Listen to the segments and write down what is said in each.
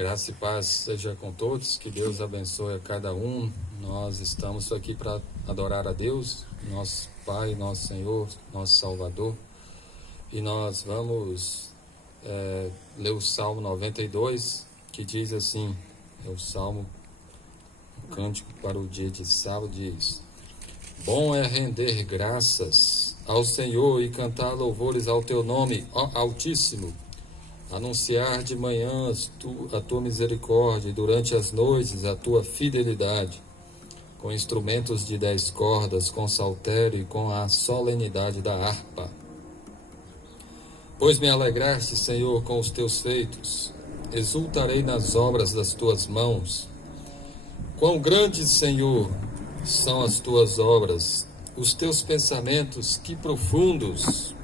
Graça e paz seja com todos, que Deus abençoe a cada um. Nós estamos aqui para adorar a Deus, nosso Pai, nosso Senhor, nosso Salvador. E nós vamos ler o Salmo 92, que diz assim, é o Salmo, o cântico para o dia de sábado, diz: Bom é render graças ao Senhor e cantar louvores ao teu nome, ó Altíssimo. Anunciar de manhã a tua misericórdia e durante as noites a tua fidelidade, com instrumentos de 10 cordas, com saltério e com a solenidade da harpa. Pois me alegraste, Senhor, com os teus feitos, exultarei nas obras das tuas mãos. Quão grandes, Senhor, são as tuas obras, os teus pensamentos, que profundos!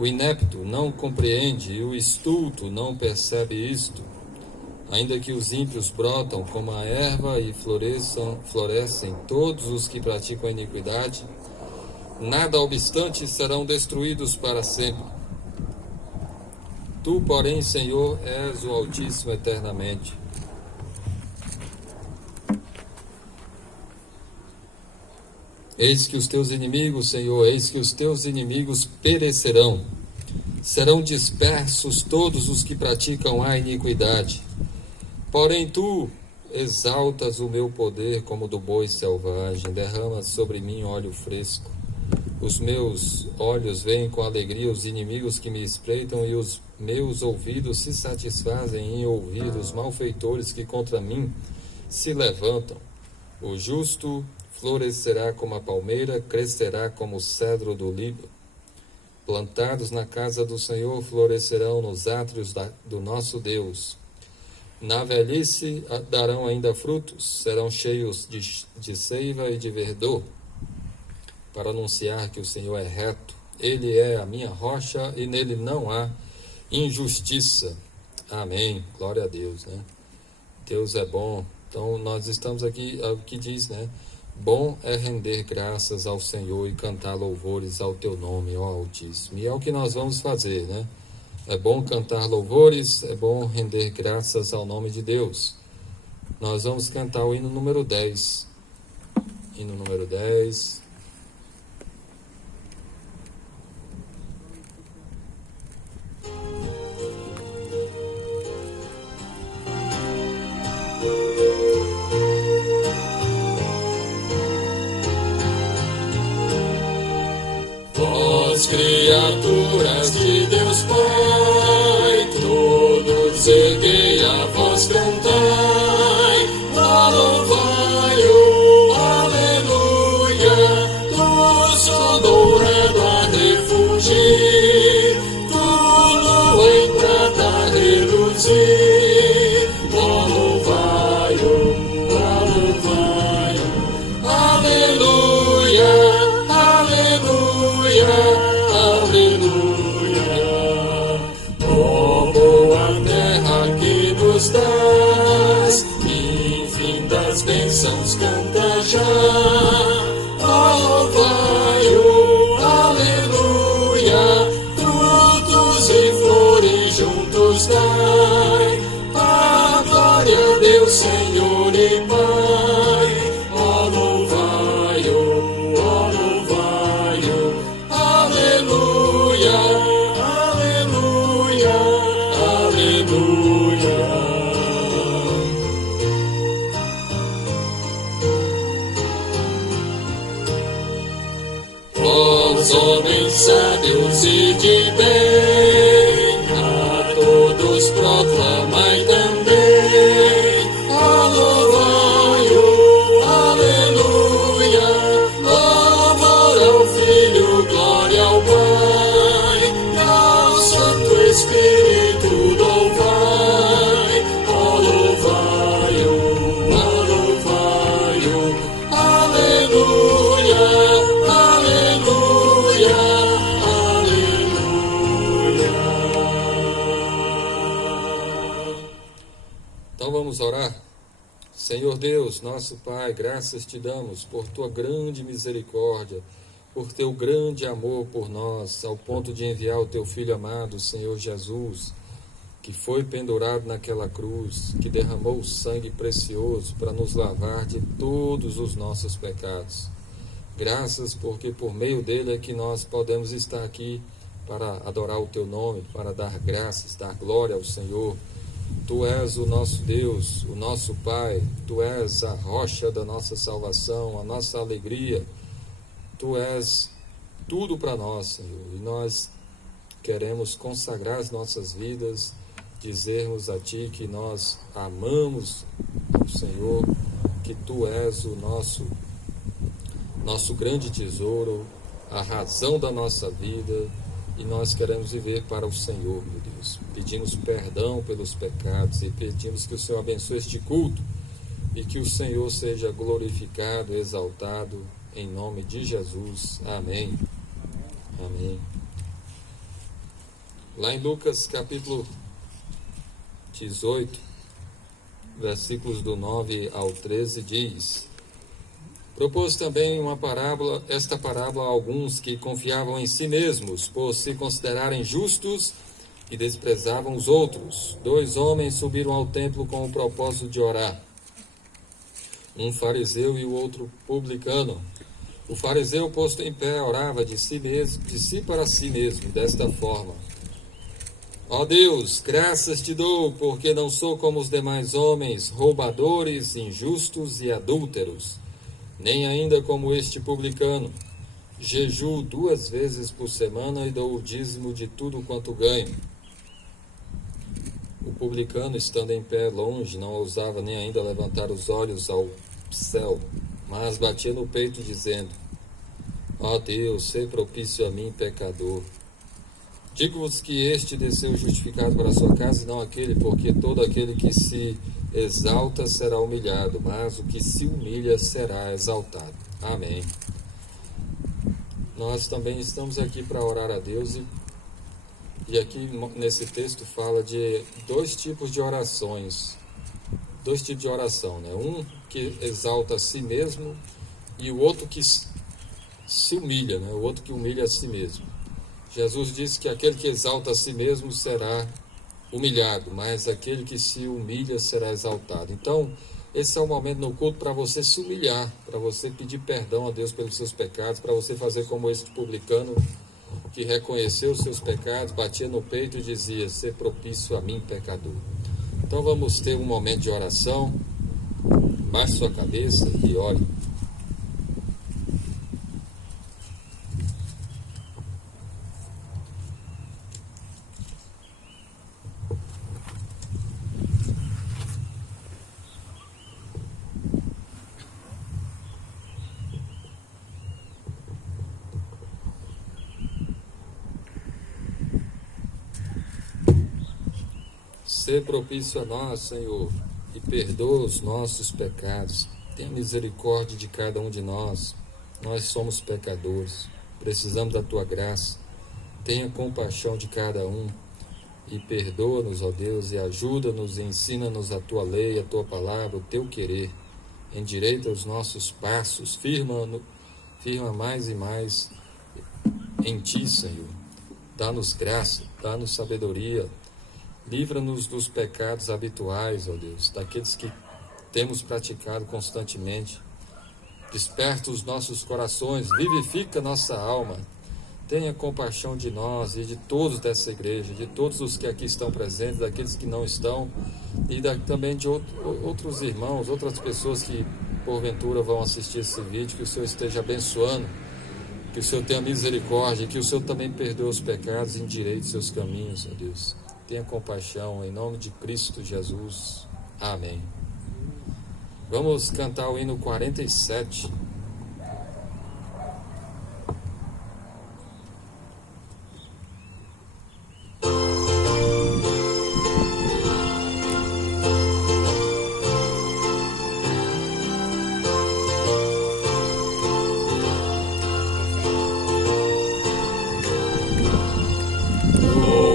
O inepto não compreende e o estulto não percebe isto. Ainda que os ímpios brotam como a erva e florescem todos os que praticam a iniquidade, nada obstante serão destruídos para sempre. Tu, porém, Senhor, és o Altíssimo eternamente. Eis que os teus inimigos, Senhor, eis que os teus inimigos perecerão. Serão dispersos todos os que praticam a iniquidade. Porém tu exaltas o meu poder como do boi selvagem, derramas sobre mim óleo fresco. Os meus olhos veem com alegria os inimigos que me espreitam e os meus ouvidos se satisfazem em ouvir os malfeitores que contra mim se levantam. O justo florescerá como a palmeira, crescerá como o cedro do Líbano. Plantados na casa do Senhor, florescerão nos átrios do nosso Deus. Na velhice darão ainda frutos, serão cheios de seiva e de verdor, para anunciar que o Senhor é reto. Ele é a minha rocha e nele não há injustiça. Amém. Glória a Deus, né? Deus é bom. Então, nós estamos aqui, o que diz, né? Bom é render graças ao Senhor e cantar louvores ao teu nome, ó Altíssimo. E é o que nós vamos fazer, né? É bom cantar louvores, é bom render graças ao nome de Deus. Nós vamos cantar o hino número 10. Hino número 10. Criaturas de Deus Pai, todos erguei a voz, cantai, louvai-o, aleluia, do sol dourado a refugir, do lua em prata reluzir, louvai-o, aleluia, aleluia. Das infinitas bênçãos canta já, louvai-o, aleluia, frutos e flores juntos dai, a glória a Deus, Senhor e Pai, louvai-o, aleluia, aleluia, aleluia. Os homens sábios e de bem, a todos proclamai também, louvai-o, aleluia, louvor ao Filho, glória ao Pai, e ao Santo Espírito louvai, louvai-o, aleluia, aleluia, aleluia. Então vamos orar. Senhor Deus, nosso Pai, graças te damos por tua grande misericórdia, por teu grande amor por nós, ao ponto de enviar o teu Filho amado, Senhor Jesus, que foi pendurado naquela cruz, que derramou o sangue precioso para nos lavar de todos os nossos pecados. Graças, porque por meio dele é que nós podemos estar aqui para adorar o teu nome, para dar graças, dar glória ao Senhor. Tu és o nosso Deus, o nosso Pai, Tu és a rocha da nossa salvação, a nossa alegria. Tu és tudo para nós, Senhor, e nós queremos consagrar as nossas vidas, dizermos a Ti que nós amamos o Senhor, que Tu és o nosso grande tesouro, a razão da nossa vida, e nós queremos viver para o Senhor, meu Deus. Pedimos perdão pelos pecados e pedimos que o Senhor abençoe este culto e que o Senhor seja glorificado, exaltado, em nome de Jesus. Amém. Amém. Lá em Lucas capítulo 18, versículos do 9 ao 13, diz: propôs também esta parábola a alguns que confiavam em si mesmos, por se considerarem justos, e desprezavam os outros. 2 homens subiram ao templo com o propósito de orar, um fariseu e o outro publicano. O fariseu, posto em pé, orava de si para si mesmo, desta forma: ó Deus, graças te dou, porque não sou como os demais homens, roubadores, injustos e adúlteros, nem ainda como este publicano. Jejuo 2 vezes por semana e dou o dízimo de tudo quanto ganho. O publicano, estando em pé longe, não ousava nem ainda levantar os olhos ao céu, mas batia no peito, dizendo: ó Deus, sê propício a mim, pecador. Digo-vos que este desceu justificado para a sua casa, e não aquele, porque todo aquele que se exalta será humilhado, mas o que se humilha será exaltado. Amém. Nós também estamos aqui para orar a Deus, e aqui nesse texto fala de 2 tipos de orações, 2 tipos de oração, né? Um que exalta a si mesmo e o outro que se humilha, né? O outro que humilha a si mesmo. Jesus disse que aquele que exalta a si mesmo será humilhado, mas aquele que se humilha será exaltado. Então, esse é o momento no culto para você se humilhar, para você pedir perdão a Deus pelos seus pecados, para você fazer como este publicano que reconheceu os seus pecados, batia no peito e dizia: ser propício a mim, pecador. Então vamos ter um momento de oração. Baixe sua cabeça e ore. Sê propício a nós, Senhor, e perdoa os nossos pecados. Tenha misericórdia de cada um de nós. Nós somos pecadores, precisamos da Tua graça. Tenha compaixão de cada um e perdoa-nos, ó Deus, e ajuda-nos e ensina-nos a Tua lei, a Tua palavra, o Teu querer. Endireita os nossos passos, firma mais e mais em Ti, Senhor. Dá-nos graça, dá-nos sabedoria. Livra-nos dos pecados habituais, ó Deus, daqueles que temos praticado constantemente. Desperta os nossos corações, vivifica nossa alma. Tenha compaixão de nós e de todos dessa igreja, de todos os que aqui estão presentes, daqueles que não estão, e também de outros irmãos, outras pessoas que porventura vão assistir esse vídeo. Que o Senhor esteja abençoando, que o Senhor tenha misericórdia, que o Senhor também perdoe os pecados e endireite seus caminhos, ó Deus. Tenha compaixão, em nome de Cristo Jesus. Amém. Vamos cantar o hino 47.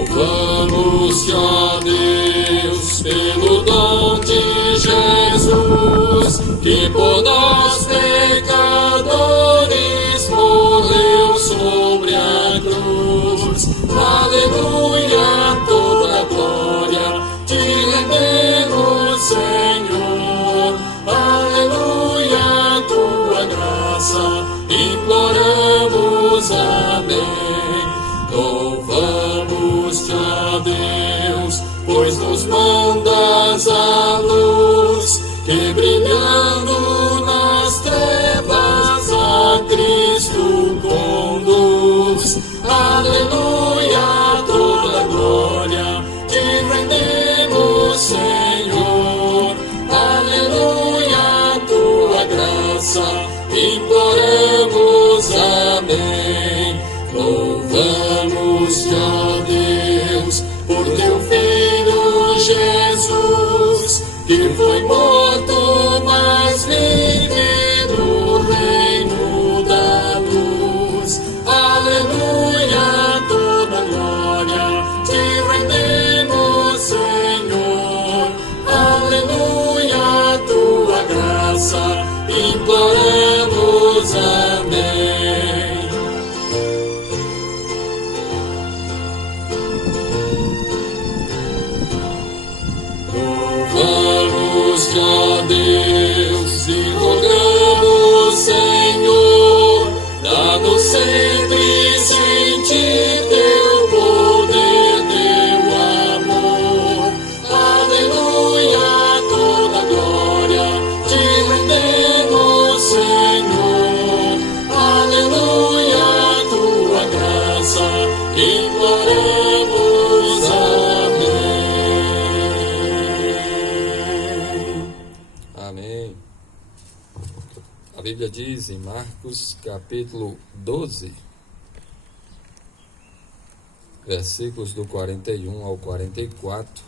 Louvamos-te, ó Deus, pelo dom de Jesus, que por nós pecadores morreu sobre a cruz. Aleluia, toda glória Deus, pois nos mandas a luz, que brilhando nas trevas a Cristo conduz. Aleluia, toda glória te rendemos, Senhor. Aleluia, tua graça imploramos, amém. Louvamos-te, ó Deus, por teu Filho Jesus, que foi morto, mas vive no reino da luz. Aleluia, toda glória te rendemos, Senhor. Aleluia, tua graça imploramos, amém. Louvamos-te, ó Deus, e rogamos, Senhor, dá-nos sempre sentir teu poder, teu amor. Aleluia, toda glória te rendemos, Senhor. Aleluia, tua graça imploramos, amém. Amém. A Bíblia diz em Marcos capítulo 12, versículos do 41 ao 44,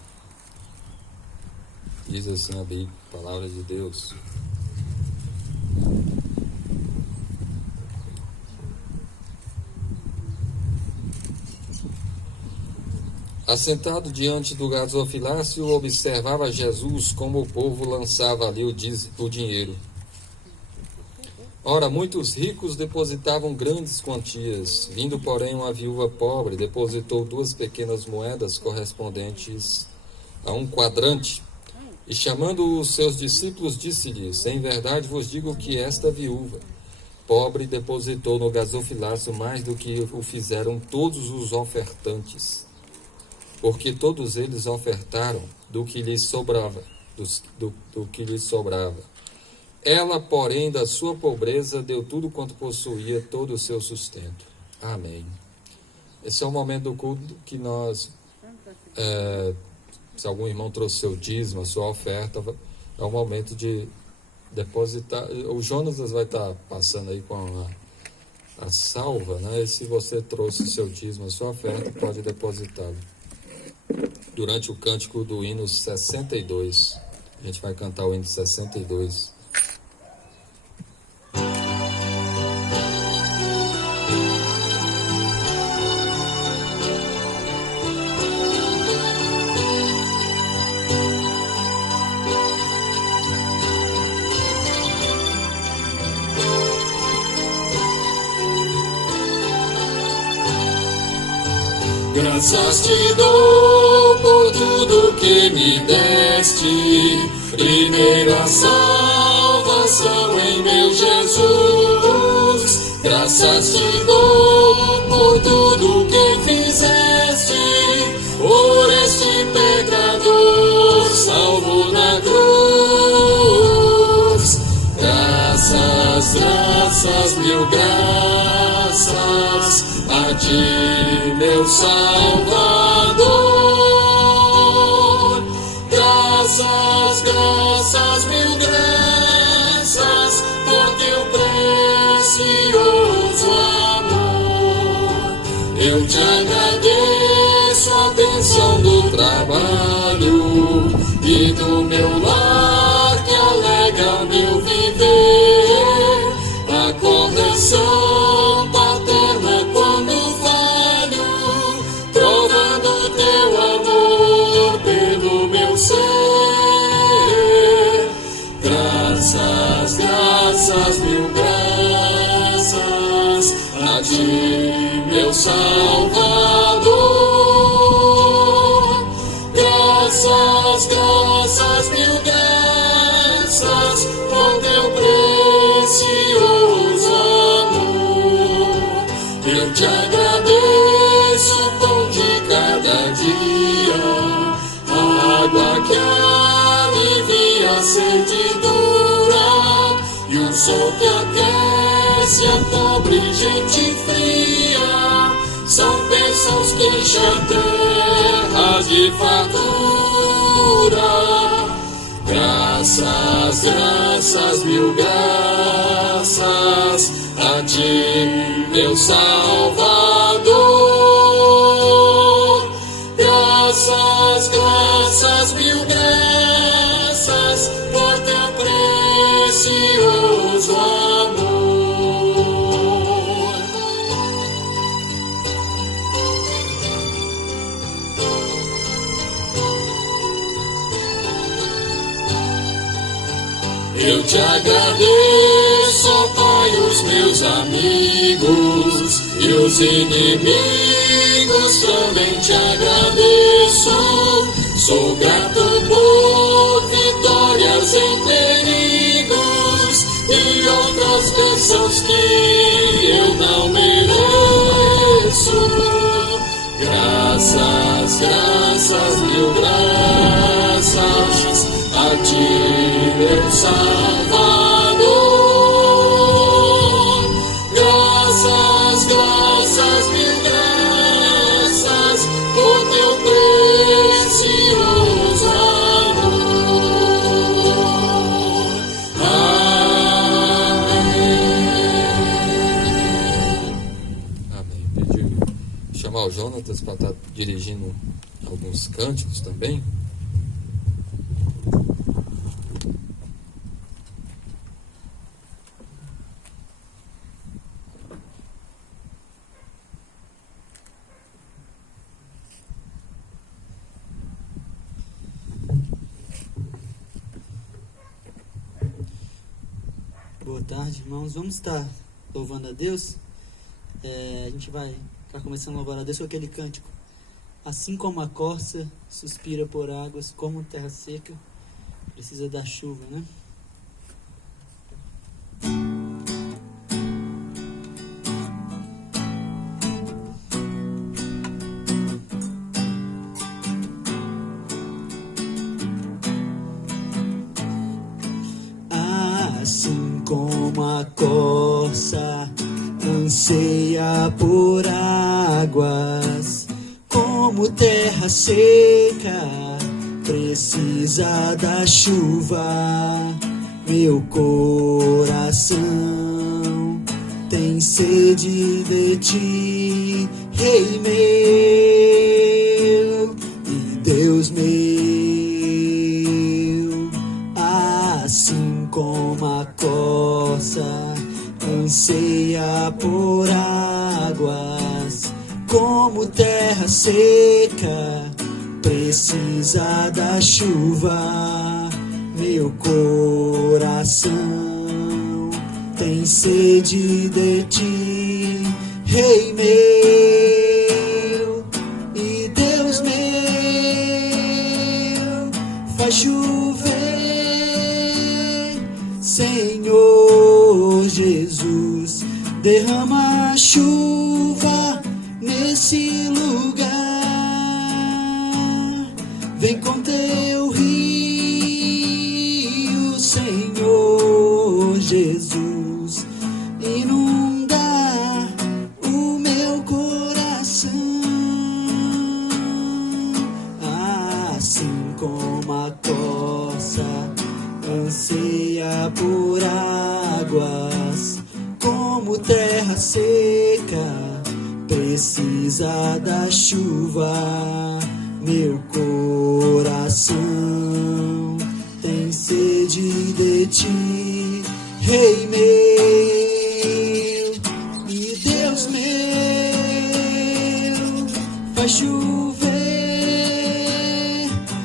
diz assim a Bíblia, a palavra de Deus. Assentado diante do gasofilácio, observava Jesus como o povo lançava ali o dinheiro. Ora, muitos ricos depositavam grandes quantias. Vindo, porém, uma viúva pobre, depositou 2 pequenas moedas correspondentes a 1 quadrante. E chamando os seus discípulos, disse-lhes: em verdade vos digo que esta viúva pobre depositou no gasofilácio mais do que o fizeram todos os ofertantes. Porque todos eles ofertaram do que lhes sobrava, do que lhes sobrava. Ela, porém, da sua pobreza, deu tudo quanto possuía, todo o seu sustento. Amém. Esse é o momento do culto que nós, se algum irmão trouxe seu dízimo, a sua oferta, é o momento de depositar. O Jonas vai estar passando aí com a salva, né? E se você trouxe seu dízimo, a sua oferta, pode depositá-lo. Durante o cântico do hino 62, a gente vai cantar o hino 62. Graças te dou por tudo que me deste, primeiro a salvação em meu Jesus. Graças te dou por tudo que fizeste, por este pecador salvo na cruz. Graças, graças, mil graças a ti, meu Salvador. Graças, graças, mil graças por teu precioso amor. Eu te agradeço a bênção do trabalho e do meu lar que alega meu viver, a correção paterna quando falho, provando teu amor pelo meu ser. Graças, graças, mil graças a ti, meu Salvador. Graças, graças, mil graças por teu precioso amor. Eu te agradeço, pão de cada dia. Grécia, pobre, gente fria, são bênçãos que enchem a terra de fartura. Graças, graças, mil graças a ti, meu Salvador. Graças, graças, mil graças por teu precioso amor. Eu te agradeço, ó Pai, os meus amigos e os inimigos também te agradeço. Sou grato por vitórias em perigos e outras bênçãos que eu não mereço. Graças, graças, mil graças a ti, meu Salvador. Graças, graças, mil graças por teu precioso amor. Amém. Amém. Pedi chamar o Jonatas para estar dirigindo alguns cânticos também. Boa tarde, irmãos. Vamos estar louvando a Deus. A gente vai estar começando a louvar a Deus com aquele cântico. Assim como a corça suspira por águas, como terra seca precisa da chuva, né? Assim como a corça anseia por águas, como terra seca precisa da chuva, meu coração tem sede de ti, Rei meu e Deus meu. Assim como a corça anseia por águas, como terra seca precisa da chuva, meu coração tem sede de ti, Rei meu e Deus meu. Faz chover, Senhor Jesus, derrama chuva nesse lugar. Vem com teu rio, Senhor Jesus, inunda o meu coração. Assim como a corça anseia por águas, como terra seca precisa da chuva, meu coração tem sede de ti, Rei meu e Deus meu. Faz chover,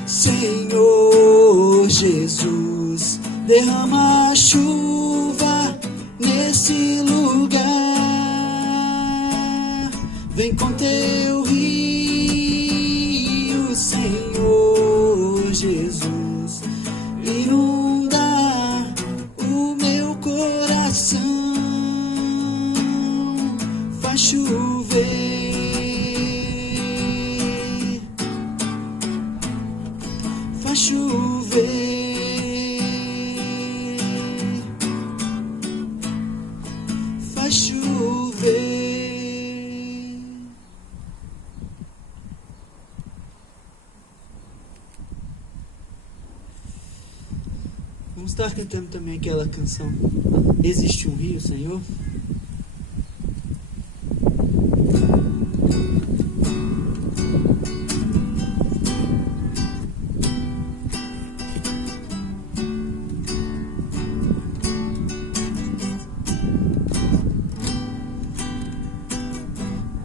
Senhor Jesus, derrama chuva nesse lugar. Vem com teu rio, Senhor Jesus, inunda o meu coração. Faz chover, faz chover, Vamos estar cantando também aquela canção Existe um Rio, Senhor.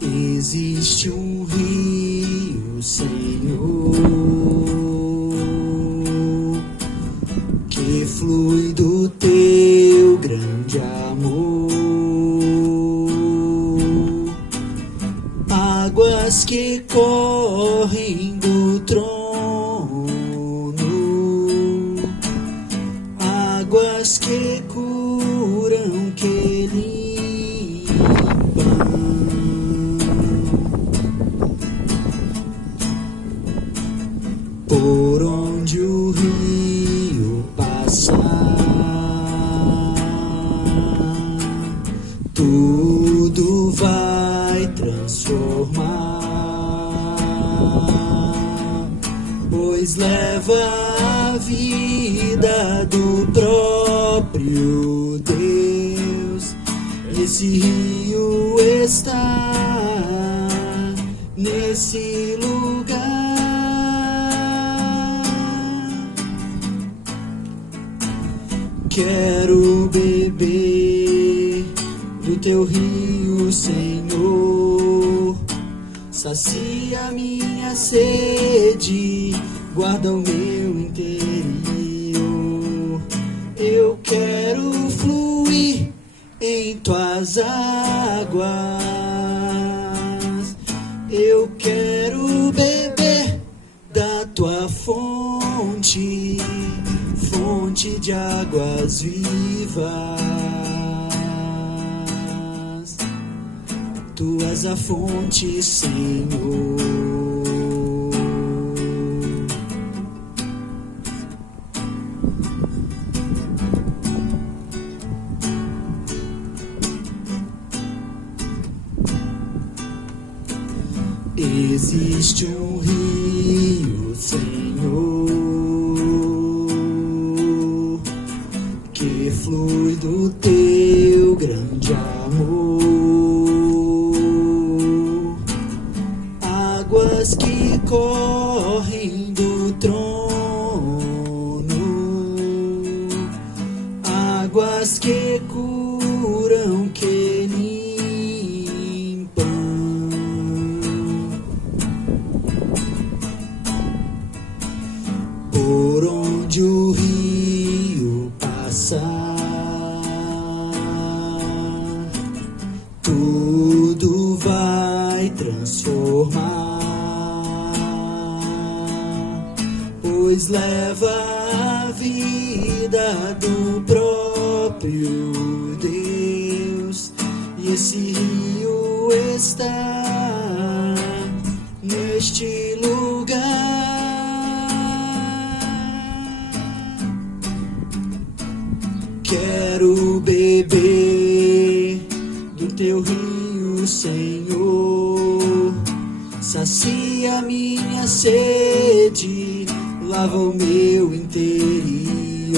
Existe um rio, Senhor, que flui do teu grande amor, águas que correm do trono, águas que curam, que limpam. Por onde o rio passar, tudo vai transformar, pois leva a vida do próprio Deus. Esse rio está nesse lugar. Quero beber do teu rio, Senhor. Sacia minha sede, guarda o meu interior. Eu quero fluir em tuas águas. Eu quero beber da tua fonte, fonte de águas vivas. Tu és a fonte, Senhor. Existe um rio, Senhor, que flui do teu grande amor, águas que correm do trono, águas que curam, que limpam. Por onde o rio passar, tudo vai transformar, pois leva a vida do próprio Deus. E esse rio está neste lugar. Quero beber do teu rio, Senhor. Sacia minha sede, lava o meu interior.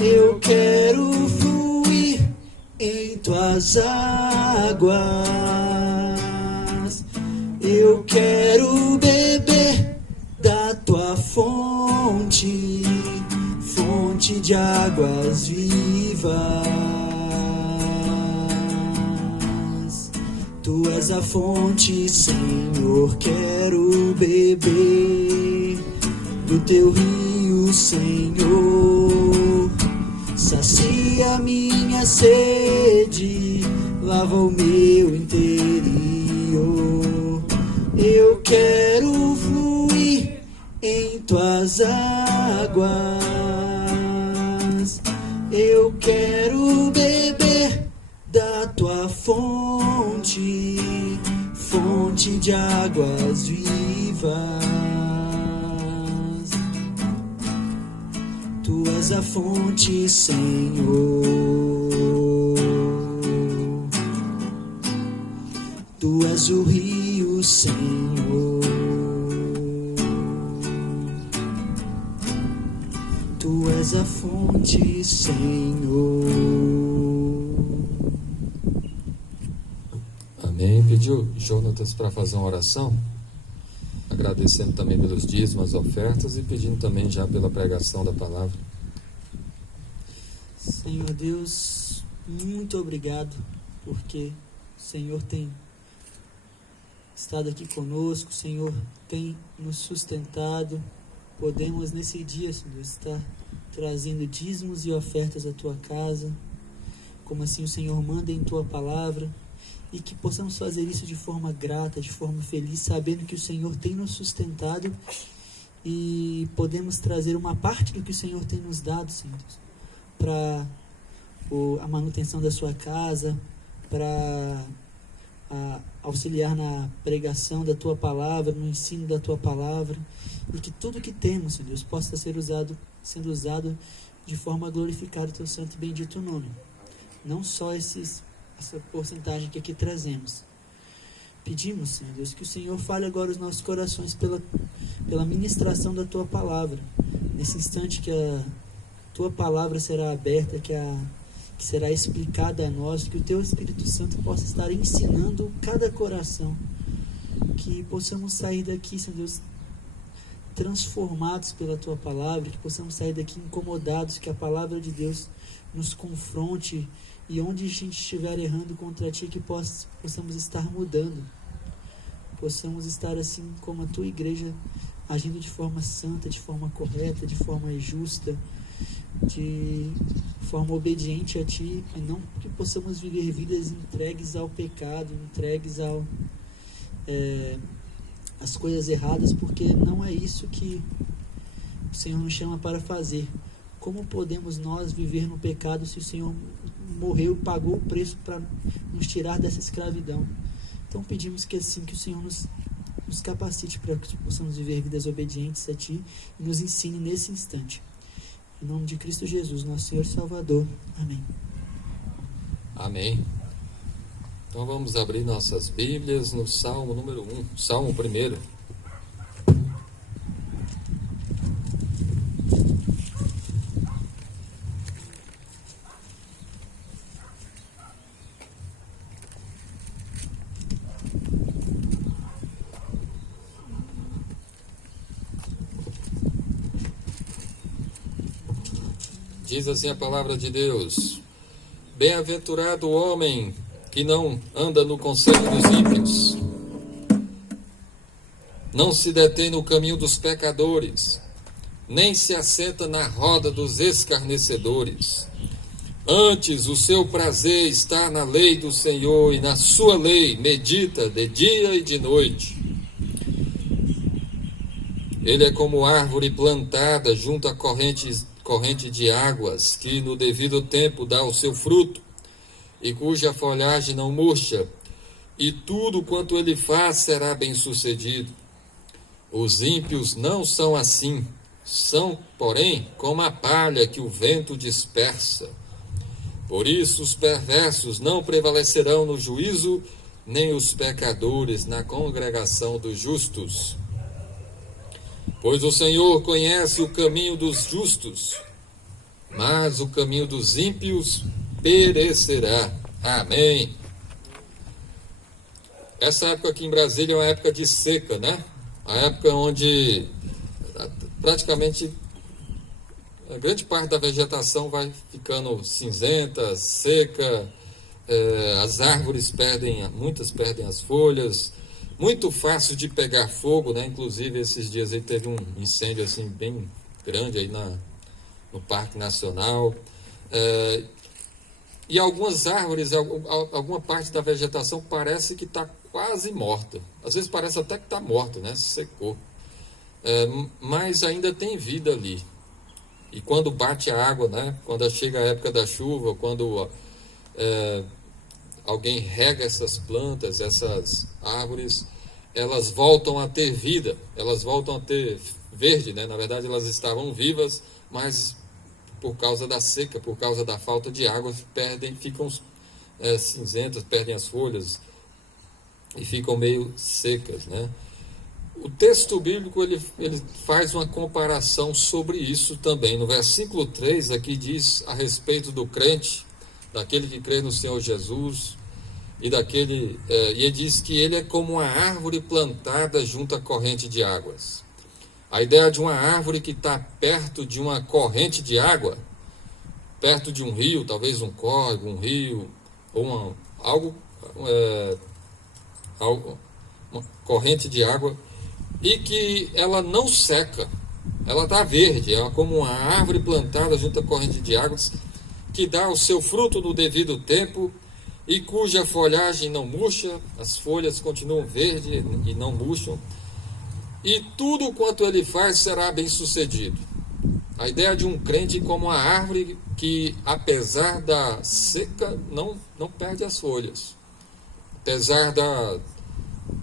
Eu quero fluir em tuas águas. Eu quero beber da tua fonte, fonte de águas vivas. Tu és a fonte, Senhor. Quero beber do teu rio, Senhor. Sacia minha sede, lava o meu interior. Eu quero fluir em tuas águas. Eu quero beber da tua fonte, fonte de águas vivas. Tu és a fonte, Senhor. Tu és o rio, Senhor. Tu és és a fonte, Senhor. Amém. Pediu Jonatas para fazer uma oração, agradecendo também pelos dízimos, as ofertas e pedindo também já pela pregação da palavra. Senhor Deus, muito obrigado, porque o Senhor tem estado aqui conosco, o Senhor tem nos sustentado. Podemos nesse dia, Senhor, estar trazendo dízimos e ofertas à Tua casa, como assim o Senhor manda em Tua palavra, e que possamos fazer isso de forma grata, de forma feliz, sabendo que o Senhor tem nos sustentado e podemos trazer uma parte do que o Senhor tem nos dado, Senhor, para a manutenção da Sua casa, para auxiliar na pregação da Tua palavra, no ensino da Tua palavra, e que tudo que temos, Senhor Deus, possa ser sendo usado de forma a glorificar o Teu santo e bendito nome. Não só essa porcentagem que aqui trazemos. Pedimos, Senhor Deus, que o Senhor fale agora os nossos corações pela ministração da Tua palavra. Nesse instante que a Tua palavra será aberta, que será explicada a nós, que o Teu Espírito Santo possa estar ensinando cada coração, que possamos sair daqui, Senhor Deus, transformados pela Tua palavra, que possamos sair daqui incomodados, que a palavra de Deus nos confronte, e onde a gente estiver errando contra Ti, que possamos estar mudando, possamos estar assim como a Tua igreja, agindo de forma santa, de forma correta, de forma justa, de forma obediente a Ti, e não que possamos viver vidas entregues ao pecado, entregues às coisas erradas, porque não é isso que o Senhor nos chama para fazer. Como podemos nós viver no pecado se o Senhor morreu, pagou o preço para nos tirar dessa escravidão? Então pedimos que assim, que o Senhor nos capacite para que possamos viver vidas obedientes a Ti e nos ensine nesse instante. Em nome de Cristo Jesus, nosso Senhor e Salvador. Amém. Amém. Então vamos abrir nossas Bíblias no Salmo número 1, Salmo 1. Diz assim a palavra de Deus: Bem-aventurado o homem que não anda no conselho dos ímpios, não se detém no caminho dos pecadores, nem se assenta na roda dos escarnecedores. Antes, o seu prazer está na lei do Senhor, e na sua lei medita de dia e de noite. Ele é como árvore plantada junto à corrente de águas, que no devido tempo dá o seu fruto, e cuja folhagem não murcha, e tudo quanto ele faz será bem-sucedido. Os ímpios não são assim, são, porém, como a palha que o vento dispersa. Por isso os perversos não prevalecerão no juízo, nem os pecadores na congregação dos justos. Pois o Senhor conhece o caminho dos justos, mas o caminho dos ímpios perecerá. Amém. Essa época aqui em Brasília é uma época de seca, né? A época onde praticamente a grande parte da vegetação vai ficando cinzenta, seca, as árvores muitas perdem as folhas, muito fácil de pegar fogo, né? Inclusive esses dias aí teve um incêndio assim bem grande aí no Parque Nacional. E algumas árvores, alguma parte da vegetação parece que está quase morta. Às vezes parece até que está morta, né? Secou. Mas ainda tem vida ali. E quando bate a água, né? Quando chega a época da chuva, quando alguém rega essas plantas, essas árvores, elas voltam a ter vida, elas voltam a ter verde, né? Na verdade, elas estavam vivas, mas por causa da seca, por causa da falta de água, ficam cinzentas, perdem as folhas e ficam meio secas, né? O texto bíblico ele faz uma comparação sobre isso também. No versículo 3 aqui diz a respeito do crente, daquele que crê no Senhor Jesus, e ele diz que ele é como uma árvore plantada junto à corrente de águas. A ideia de uma árvore que está perto de uma corrente de água, perto de um rio, talvez um córrego, um rio, ou uma corrente de água, e que ela não seca, ela está verde, é como uma árvore plantada junto à corrente de águas, que dá o seu fruto no devido tempo, e cuja folhagem não murcha, as folhas continuam verdes e não murcham, e tudo quanto ele faz será bem sucedido. A ideia de um crente como uma árvore que, apesar da seca, não perde as folhas. Apesar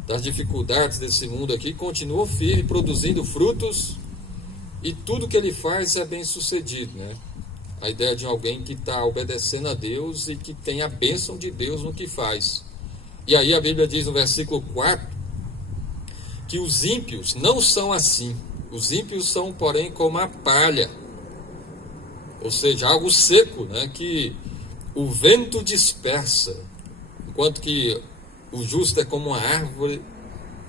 das dificuldades desse mundo aqui, continua firme, produzindo frutos, e tudo que ele faz é bem sucedido, né? A ideia de alguém que está obedecendo a Deus e que tem a bênção de Deus no que faz. E aí a Bíblia diz no versículo 4 que os ímpios não são assim. Os ímpios são, porém, como a palha, ou seja, algo seco, né, que o vento dispersa, enquanto que o justo é como uma árvore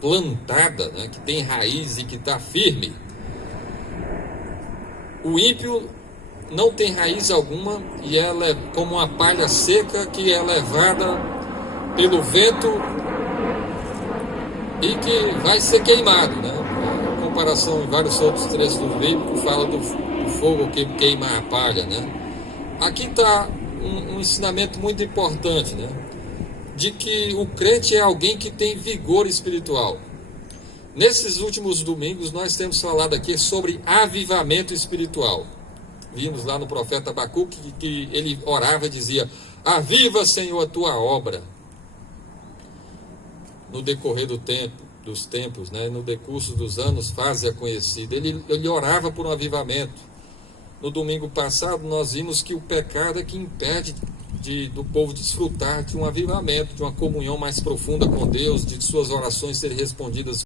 plantada, né, que tem raiz e que está firme. O ímpio não tem raiz alguma e ela é como uma palha seca que é levada pelo vento e que vai ser queimado, né? A comparação em vários outros trechos do bíblico fala do fogo que queima a palha, né? Aqui está um ensinamento muito importante, né? De que o crente é alguém que tem vigor espiritual. Nesses últimos domingos nós temos falado aqui sobre avivamento espiritual. Vimos lá no profeta Abacuque que ele orava e dizia: aviva, Senhor, a tua obra. No decorrer dos tempos, né, no decurso dos anos, faze-a conhecida. Ele orava por um avivamento. No domingo passado nós vimos que o pecado é que impede do povo desfrutar de um avivamento, de uma comunhão mais profunda com Deus, de suas orações serem respondidas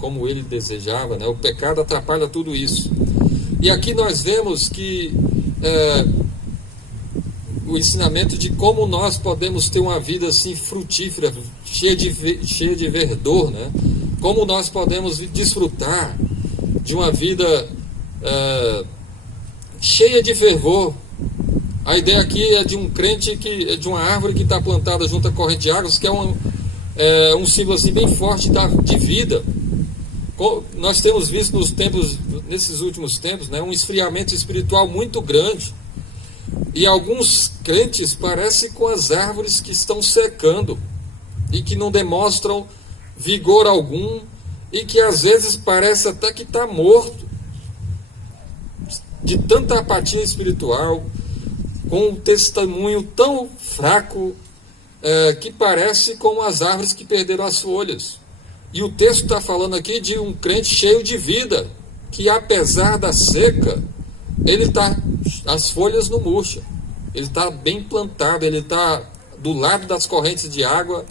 como ele desejava, né? O pecado atrapalha tudo isso. E aqui nós vemos que o ensinamento de como nós podemos ter uma vida assim frutífera, cheia de verdor, né? Como nós podemos desfrutar de uma vida cheia de fervor. A ideia aqui é de um crente, de uma árvore que está plantada junto à corrente de águas, que é um símbolo assim bem forte de vida. Nós temos visto nesses últimos tempos, né, um esfriamento espiritual muito grande. E alguns crentes parecem com as árvores que estão secando e que não demonstram vigor algum e que às vezes parece até que está morto, de tanta apatia espiritual, com um testemunho tão fraco, que parece como as árvores que perderam as folhas. E o texto está falando aqui de um crente cheio de vida, que apesar da seca, as folhas não murcham, ele está bem plantado, ele está do lado das correntes de água,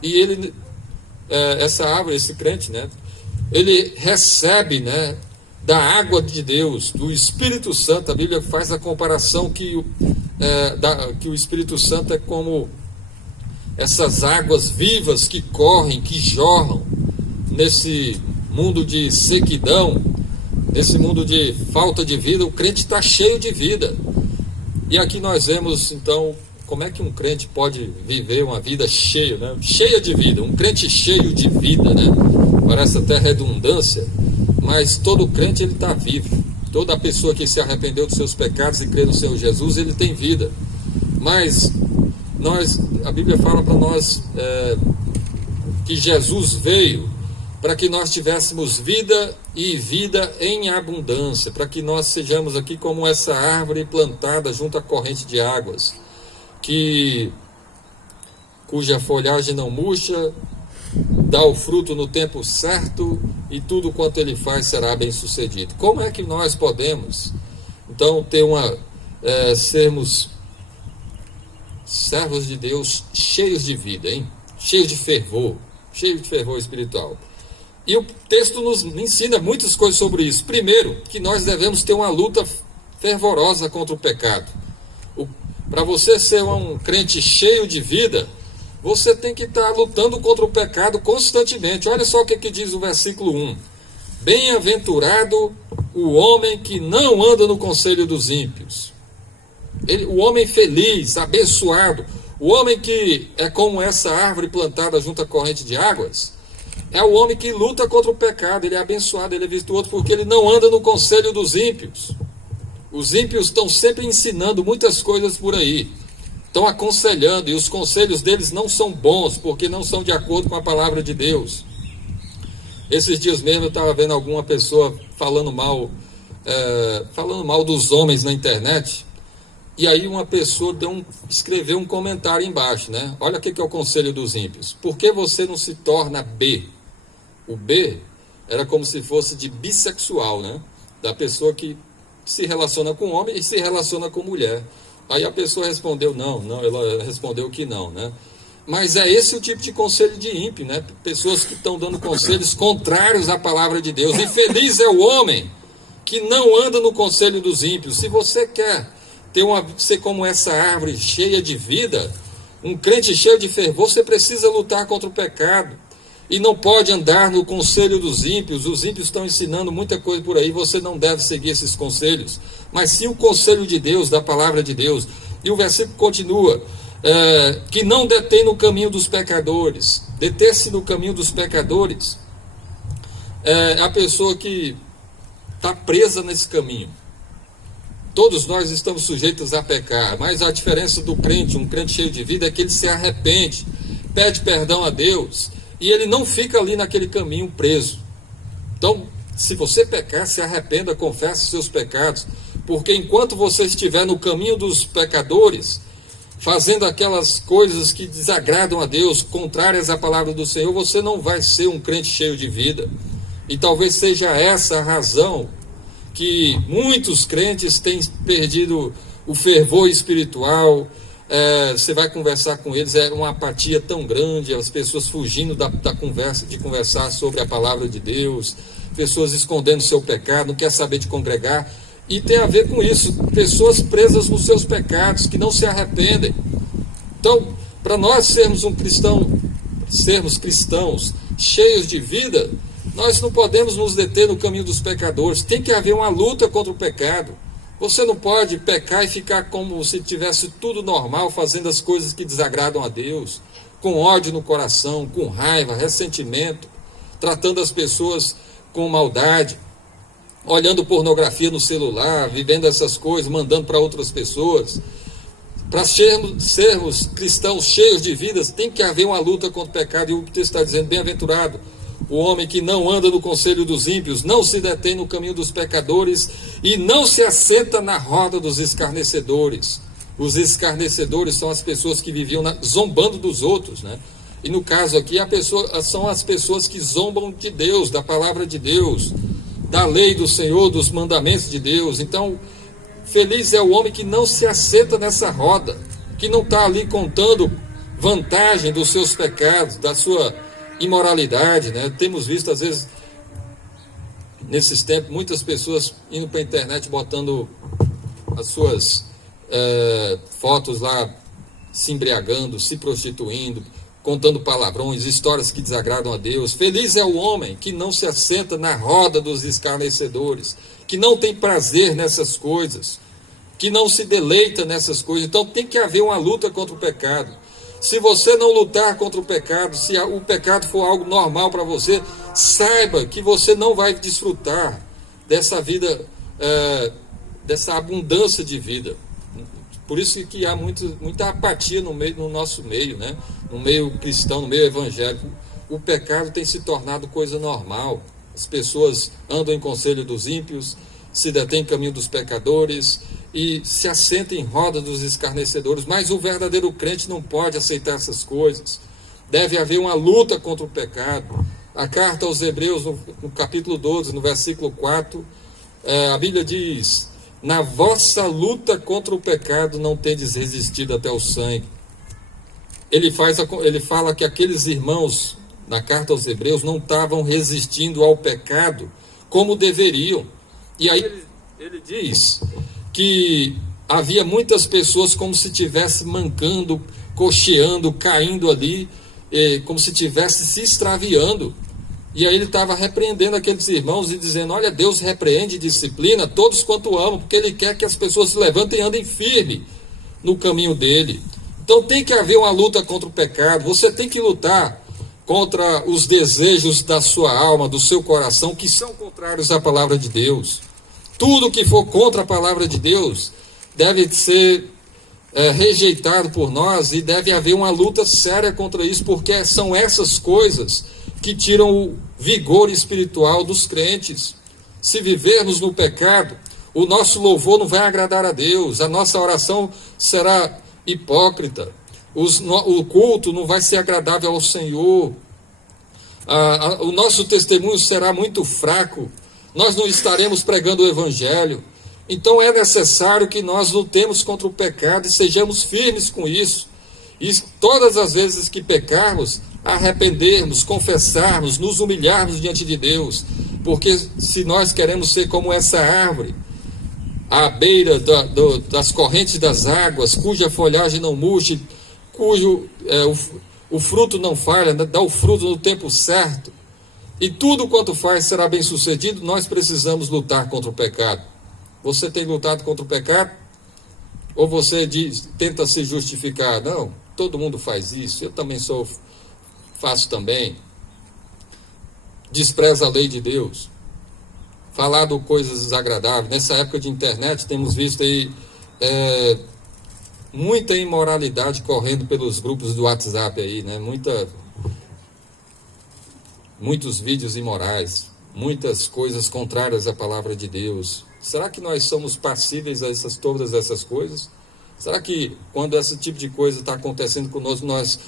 e essa árvore, esse crente, né, ele recebe, né, da água de Deus, do Espírito Santo. A Bíblia faz a comparação que o Espírito Santo é como essas águas vivas que correm, que jorram nesse mundo de sequidão, nesse mundo de falta de vida. O crente está cheio de vida. E aqui nós vemos, então, como é que um crente pode viver uma vida cheia, né? Cheia de vida, um crente cheio de vida, né? Parece até redundância, mas todo crente ele está vivo. Toda pessoa que se arrependeu dos seus pecados e crê no Senhor Jesus, ele tem vida. Mas a Bíblia fala para nós que Jesus veio para que nós tivéssemos vida e vida em abundância, para que nós sejamos aqui como essa árvore plantada junto à corrente de águas, cuja folhagem não murcha, dá o fruto no tempo certo, e tudo quanto ele faz será bem sucedido. Como é que nós podemos, então, sermos servos de Deus cheios de vida, hein? Cheios de fervor espiritual? E o texto nos ensina muitas coisas sobre isso. Primeiro, que nós devemos ter uma luta fervorosa contra o pecado. Para você ser um crente cheio de vida, você tem que estar lutando contra o pecado constantemente. Olha só o que diz o versículo 1. Bem-aventurado o homem que não anda no conselho dos ímpios. O homem feliz, abençoado, o homem que é como essa árvore plantada junto à corrente de águas, é o homem que luta contra o pecado. Ele é abençoado, ele é virtuoso, porque ele não anda no conselho dos ímpios. Os ímpios estão sempre ensinando muitas coisas por aí, estão aconselhando, e os conselhos deles não são bons, porque não são de acordo com a palavra de Deus. Esses dias mesmo eu estava vendo alguma pessoa falando mal dos homens na internet, e aí uma pessoa escreveu um comentário embaixo, né? Olha o que é o conselho dos ímpios. Por que você não se torna B? O B era como se fosse de bissexual, né? Da pessoa que se relaciona com homem e se relaciona com mulher. Aí a pessoa respondeu não, ela respondeu que não, né? Mas é esse o tipo de conselho de ímpio, né? Pessoas que estão dando conselhos contrários à palavra de Deus. E feliz é o homem que não anda no conselho dos ímpios. Se você quer ser como essa árvore cheia de vida, um crente cheio de fervor, você precisa lutar contra o pecado. E não pode andar no conselho dos ímpios. Os ímpios estão ensinando muita coisa por aí, você não deve seguir esses conselhos. Mas sim o conselho de Deus, da palavra de Deus. E o versículo continua, que não detém no caminho dos pecadores. Deter-se no caminho dos pecadores é a pessoa que está presa nesse caminho. Todos nós estamos sujeitos a pecar, mas a diferença do crente, um crente cheio de vida, é que ele se arrepende, pede perdão a Deus, e ele não fica ali naquele caminho preso. Então, se você pecar, se arrependa, confesse seus pecados, porque enquanto você estiver no caminho dos pecadores, fazendo aquelas coisas que desagradam a Deus, contrárias à palavra do Senhor, você não vai ser um crente cheio de vida. E talvez seja essa a razão que muitos crentes têm perdido o fervor espiritual. Você vai conversar com eles, é uma apatia tão grande, as pessoas fugindo da conversa, de conversar sobre a palavra de Deus, pessoas escondendo seu pecado, não quer saber de congregar, e tem a ver com isso, pessoas presas nos seus pecados, que não se arrependem. Então, para nós sermos cristãos cheios de vida, nós não podemos nos deter no caminho dos pecadores, tem que haver uma luta contra o pecado. Você não pode pecar e ficar como se tivesse tudo normal, fazendo as coisas que desagradam a Deus, com ódio no coração, com raiva, ressentimento, tratando as pessoas com maldade, olhando pornografia no celular, vivendo essas coisas, mandando para outras pessoas. Para sermos cristãos cheios de vidas, tem que haver uma luta contra o pecado. E o texto está dizendo, bem-aventurado o homem que não anda no conselho dos ímpios, não se detém no caminho dos pecadores e não se assenta na roda dos escarnecedores. Os escarnecedores são as pessoas que viviam zombando dos outros, né? E no caso aqui, são as pessoas que zombam de Deus, da palavra de Deus, da lei do Senhor, dos mandamentos de Deus. Então, feliz é o homem que não se assenta nessa roda, que não está ali contando vantagem dos seus pecados, da sua imoralidade, né? Temos visto, às vezes, nesses tempos, muitas pessoas indo para a internet, botando as suas fotos lá, se embriagando, se prostituindo, contando palavrões, histórias que desagradam a Deus. Feliz é o homem que não se assenta na roda dos escarnecedores, que não tem prazer nessas coisas, que não se deleita nessas coisas. Então tem que haver uma luta contra o pecado. Se você não lutar contra o pecado, se o pecado for algo normal para você, saiba que você não vai desfrutar dessa vida, dessa abundância de vida. Por isso que há muita apatia no nosso meio, né? No meio cristão, no meio evangélico. O pecado tem se tornado coisa normal. As pessoas andam em conselho dos ímpios, se detêm em caminho dos pecadores e se assentam em roda dos escarnecedores. Mas o verdadeiro crente não pode aceitar essas coisas. Deve haver uma luta contra o pecado. A carta aos Hebreus, no capítulo 12, no versículo 4, a Bíblia diz: na vossa luta contra o pecado não tendes resistido até o sangue. Ele fala que aqueles irmãos na carta aos Hebreus, não estavam resistindo ao pecado como deveriam. E aí ele diz que havia muitas pessoas como se estivesse mancando, cocheando, caindo ali, como se estivesse se extraviando. E aí ele estava repreendendo aqueles irmãos e dizendo: olha, Deus repreende e disciplina todos quanto amam, porque Ele quer que as pessoas se levantem e andem firme no caminho dele. Então tem que haver uma luta contra o pecado. Você tem que lutar contra os desejos da sua alma, do seu coração, que são contrários à palavra de Deus. Tudo que for contra a palavra de Deus deve ser rejeitado por nós, e deve haver uma luta séria contra isso, porque são essas coisas que tiram o vigor espiritual dos crentes. Se vivermos no pecado, o nosso louvor não vai agradar a Deus, a nossa oração será hipócrita, o culto não vai ser agradável ao Senhor, o nosso testemunho será muito fraco, nós não estaremos pregando o Evangelho. Então é necessário que nós lutemos contra o pecado e sejamos firmes com isso. E todas as vezes que pecarmos, arrependermos, confessarmos, nos humilharmos diante de Deus. Porque se nós queremos ser como essa árvore, à beira das correntes das águas, cuja folhagem não murche, cujo o fruto não falha, dá o fruto no tempo certo, e tudo quanto faz será bem sucedido, nós precisamos lutar contra o pecado. Você tem lutado contra o pecado? Ou você tenta se justificar? Não, todo mundo faz isso, eu também faço também. Despreza a lei de Deus. Falado coisas desagradáveis. Nessa época de internet temos visto aí muita imoralidade correndo pelos grupos do WhatsApp aí, né? Muitos vídeos imorais, muitas coisas contrárias à palavra de Deus. Será que nós somos passíveis a todas essas coisas? Será que quando esse tipo de coisa está acontecendo conosco, nós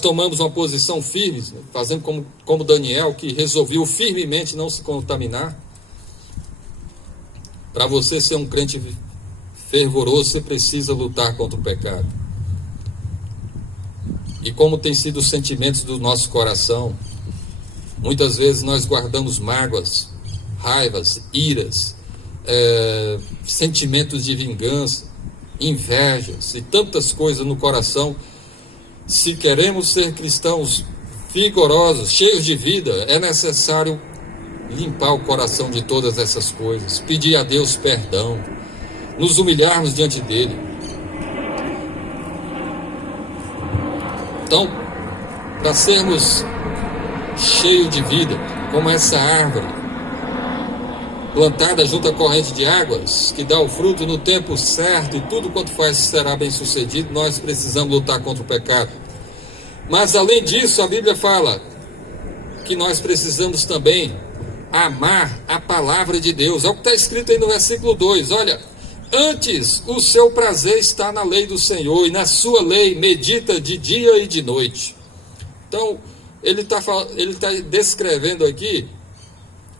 tomamos uma posição firme, fazendo como Daniel, que resolveu firmemente não se contaminar? Para você ser um crente fervoroso, você precisa lutar contra o pecado. E como tem sido os sentimentos do nosso coração? Muitas vezes nós guardamos mágoas, raivas, iras, sentimentos de vingança, invejas e tantas coisas no coração. Se queremos ser cristãos vigorosos, cheios de vida, é necessário limpar o coração de todas essas coisas, pedir a Deus perdão, nos humilharmos diante dele. Então, para sermos cheios de vida, como essa árvore plantada junto à corrente de águas, que dá o fruto no tempo certo e tudo quanto faz será bem sucedido, nós precisamos lutar contra o pecado. Mas além disso, a Bíblia fala que nós precisamos também amar a palavra de Deus. É o que está escrito aí no versículo 2, olha: antes o seu prazer está na lei do Senhor, e na sua lei medita de dia e de noite. Então, ele está descrevendo aqui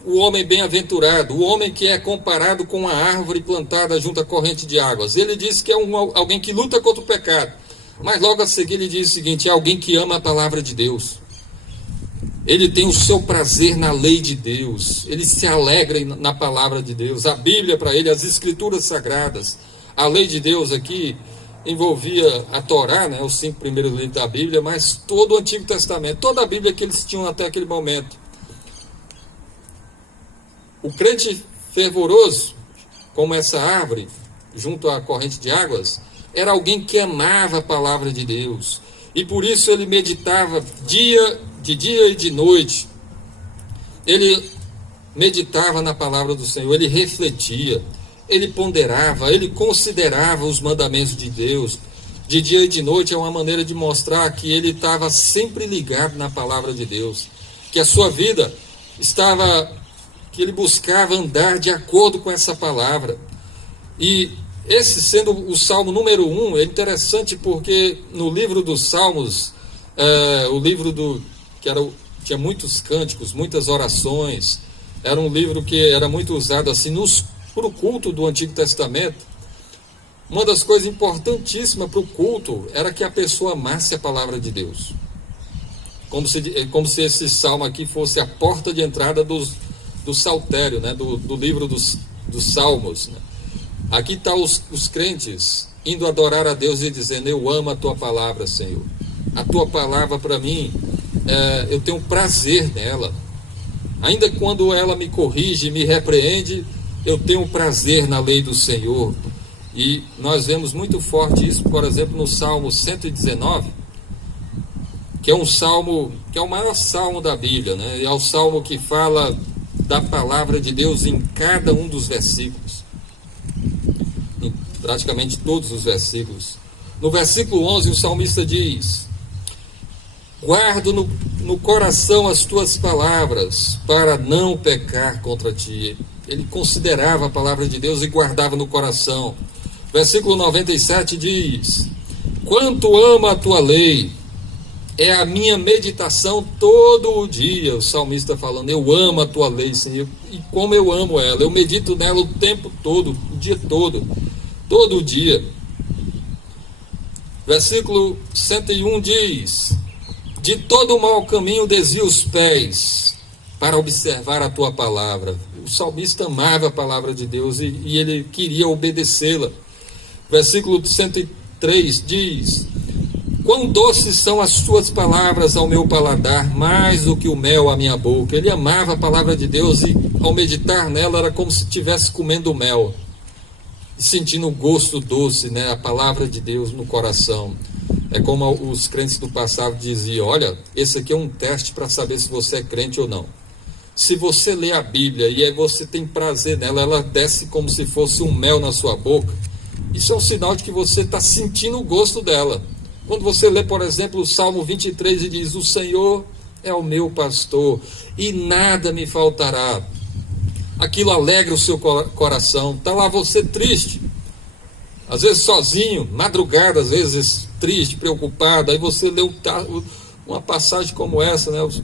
o homem bem-aventurado, o homem que é comparado com uma árvore plantada junto à corrente de águas. Ele diz que é alguém que luta contra o pecado, mas logo a seguir ele diz o seguinte: é alguém que ama a palavra de Deus. Ele tem o seu prazer na lei de Deus, ele se alegra na palavra de Deus. A Bíblia para ele, as escrituras sagradas, a lei de Deus aqui envolvia a Torá, né, os 5 primeiros livros da Bíblia, mas todo o Antigo Testamento, toda a Bíblia que eles tinham até aquele momento. O crente fervoroso, como essa árvore, junto à corrente de águas, era alguém que amava a palavra de Deus. E por isso ele meditava de dia e de noite. Ele meditava na palavra do Senhor, ele refletia, ele ponderava, ele considerava os mandamentos de Deus. De dia e de noite é uma maneira de mostrar que ele estava sempre ligado na palavra de Deus. Que a sua vida que ele buscava andar de acordo com essa palavra. E esse sendo o Salmo número 1, é interessante porque no livro dos Salmos, o livro tinha muitos cânticos, muitas orações, era um livro que era muito usado assim para o culto do Antigo Testamento. Uma das coisas importantíssimas para o culto era que a pessoa amasse a palavra de Deus. como se esse salmo aqui fosse a porta de entrada do saltério, né? do livro dos salmos. Né? Aqui está os crentes indo adorar a Deus e dizendo: eu amo a tua palavra, Senhor. A tua palavra para mim, eu tenho prazer nela. Ainda quando ela me corrige, me repreende, eu tenho prazer na lei do Senhor. E nós vemos muito forte isso, por exemplo, no Salmo 119, que é um salmo, que é o maior salmo da Bíblia, né? É o salmo que fala da palavra de Deus em cada um dos versículos, em praticamente todos os versículos. No versículo 11, o salmista diz: guardo no coração as tuas palavras, para não pecar contra ti. Ele considerava a palavra de Deus e guardava no coração. Versículo 97 diz: quanto amo a tua lei, é a minha meditação todo o dia. O salmista falando: eu amo a tua lei, Senhor, e como eu amo ela, eu medito nela o tempo todo, o dia todo o dia. Versículo 101 diz: de todo mau caminho desvia os pés para observar a tua palavra. O salmista amava a palavra de Deus e ele queria obedecê-la. Versículo 103 diz: quão doces são as tuas palavras ao meu paladar, mais do que o mel à minha boca. Ele amava a palavra de Deus e ao meditar nela era como se estivesse comendo mel, sentindo o gosto doce, né? A palavra de Deus no coração. É como os crentes do passado diziam: olha, esse aqui é um teste para saber se você é crente ou não. Se você lê a Bíblia e aí você tem prazer nela, ela desce como se fosse um mel na sua boca, isso é um sinal de que você está sentindo o gosto dela. Quando você lê, por exemplo, o Salmo 23 e diz: o Senhor é o meu pastor e nada me faltará. Aquilo alegra o seu coração. Está lá você triste, às vezes sozinho, madrugada, às vezes triste, preocupado. Aí você lê uma passagem como essa, né?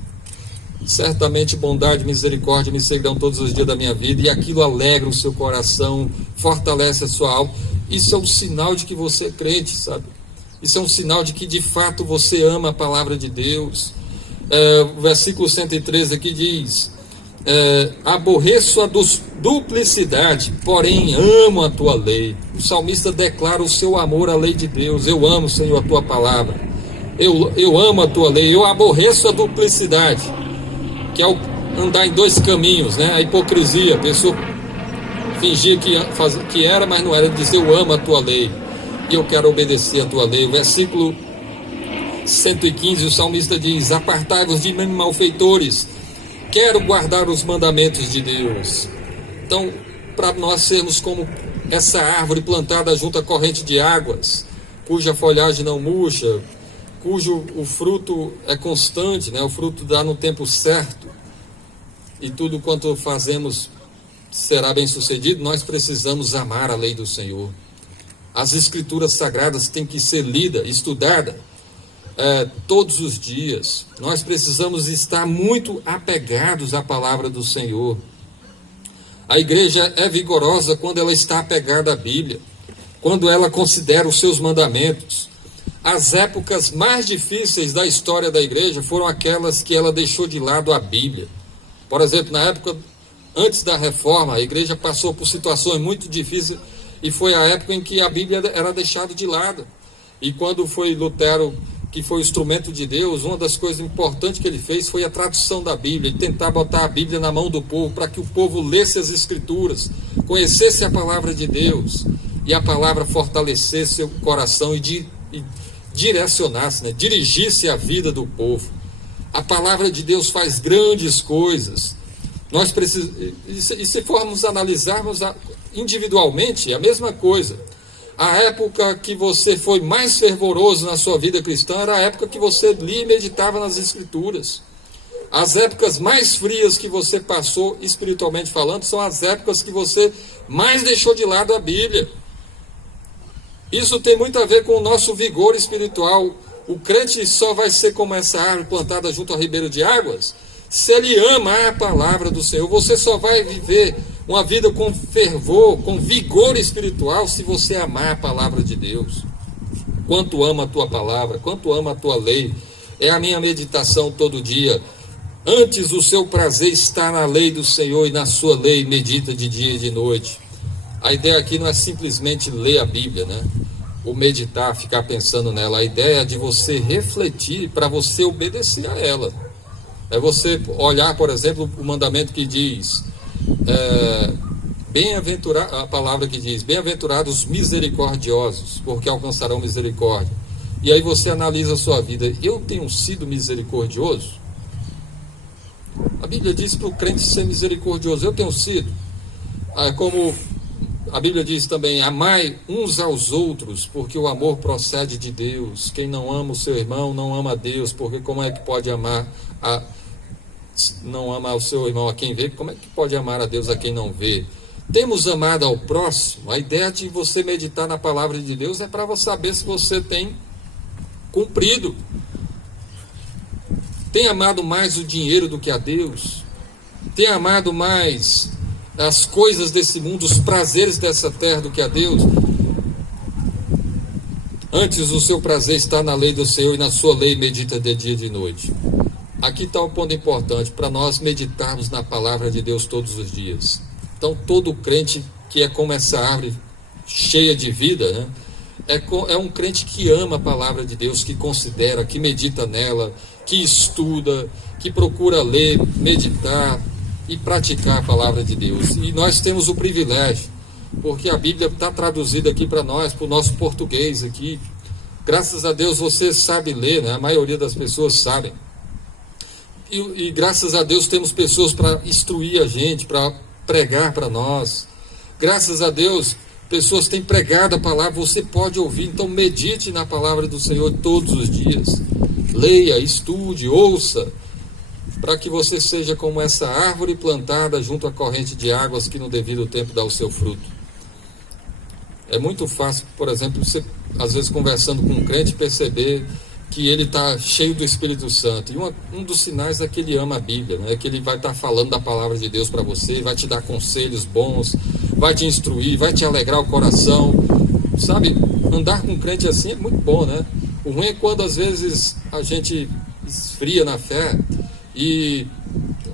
Certamente bondade, misericórdia me seguirão todos os dias da minha vida, e aquilo alegra o seu coração, fortalece a sua alma. Isso é um sinal de que você é crente, sabe? Isso é um sinal de que de fato você ama a palavra de Deus. O versículo 113 aqui diz: aborreço a duplicidade, porém amo a tua lei. O salmista declara o seu amor à lei de Deus. Eu amo, Senhor, a tua palavra. Eu amo a tua lei. Eu aborreço a duplicidade, que é o andar em dois caminhos, né? A hipocrisia, a pessoa fingir que era, mas não era. Dizer: eu amo a tua lei e eu quero obedecer a tua lei. O versículo 115, o salmista diz: apartai-vos de mim, malfeitores, quero guardar os mandamentos de Deus. Então, para nós sermos como essa árvore plantada junto à corrente de águas, cuja folhagem não murcha, cujo o fruto é constante, né? O fruto dá no tempo certo, e tudo quanto fazemos será bem sucedido, nós precisamos amar a lei do Senhor. As escrituras sagradas têm que ser lidas, estudadas todos os dias. Nós precisamos estar muito apegados à palavra do Senhor. A igreja é vigorosa quando ela está apegada à Bíblia, quando ela considera os seus mandamentos. As épocas mais difíceis da história da igreja foram aquelas que ela deixou de lado a Bíblia. Por exemplo, na época antes da reforma, a igreja passou por situações muito difíceis, e foi a época em que a Bíblia era deixada de lado. E quando foi Lutero, que foi o instrumento de Deus, uma das coisas importantes que ele fez foi a tradução da Bíblia, e tentar botar a Bíblia na mão do povo, para que o povo lesse as Escrituras, conhecesse a palavra de Deus, e a palavra fortalecesse o coração e direcionasse, né? Dirigisse a vida do povo. A palavra de Deus faz grandes coisas. Nós precisamos, e se formos analisarmos individualmente, é a mesma coisa. A época que você foi mais fervoroso na sua vida cristã era a época que você lia e meditava nas Escrituras. As épocas mais frias que você passou, espiritualmente falando, são as épocas que você mais deixou de lado a Bíblia. Isso tem muito a ver com o nosso vigor espiritual. O crente só vai ser como essa árvore plantada junto ao ribeiro de águas se ele amar a palavra do Senhor. Você só vai viver uma vida com fervor, com vigor espiritual, se você amar a palavra de Deus. Quanto ama a tua palavra, quanto ama a tua lei. é a minha meditação todo dia. Antes o seu prazer está na lei do Senhor, e na sua lei medita de dia e de noite. A ideia aqui não é simplesmente ler a Bíblia, né? Ou meditar, ficar pensando nela. A ideia é de você refletir para você obedecer a ela. É você olhar, por exemplo, o mandamento que diz, a palavra que diz, bem-aventurados os misericordiosos, porque alcançarão misericórdia. E aí você analisa a sua vida. Eu tenho sido misericordioso? A Bíblia diz para o crente ser misericordioso. Eu tenho sido. Como a Bíblia diz também, amai uns aos outros, porque o amor procede de Deus. Quem não ama o seu irmão não ama a Deus, porque como é que pode não ama o seu irmão a quem vê? Como é que pode amar a Deus a quem não vê? Temos amado ao próximo. A ideia de você meditar na palavra de Deus é para você saber se você tem cumprido. Tem amado mais o dinheiro do que a Deus? Tem amado mais as coisas desse mundo, os prazeres dessa terra do que a Deus? Antes o seu prazer está na lei do Senhor, e na sua lei medita de dia e de noite. Aqui está um ponto importante para nós meditarmos na palavra de Deus todos os dias. Então todo crente que é como essa árvore cheia de vida, né? É um crente que ama a palavra de Deus, que considera, que medita nela, que estuda, que procura ler, meditar e praticar a palavra de Deus. E nós temos o privilégio, porque a Bíblia está traduzida aqui para nós, para o nosso português aqui. Graças a Deus você sabe ler, né? A maioria das pessoas sabem. E graças a Deus temos pessoas para instruir a gente, para pregar para nós. Graças a Deus pessoas têm pregado a palavra, você pode ouvir. Então medite na palavra do Senhor todos os dias. Leia, estude, ouça, para que você seja como essa árvore plantada junto à corrente de águas, que no devido tempo dá o seu fruto. É muito fácil, por exemplo, você às vezes conversando com um crente, perceber que ele está cheio do Espírito Santo. E um dos sinais é que ele ama a Bíblia, né? Que ele vai estar falando da palavra de Deus para você, vai te dar conselhos bons, vai te instruir, vai te alegrar o coração. Sabe, andar com um crente assim é muito bom, né? O ruim é quando às vezes a gente esfria na fé e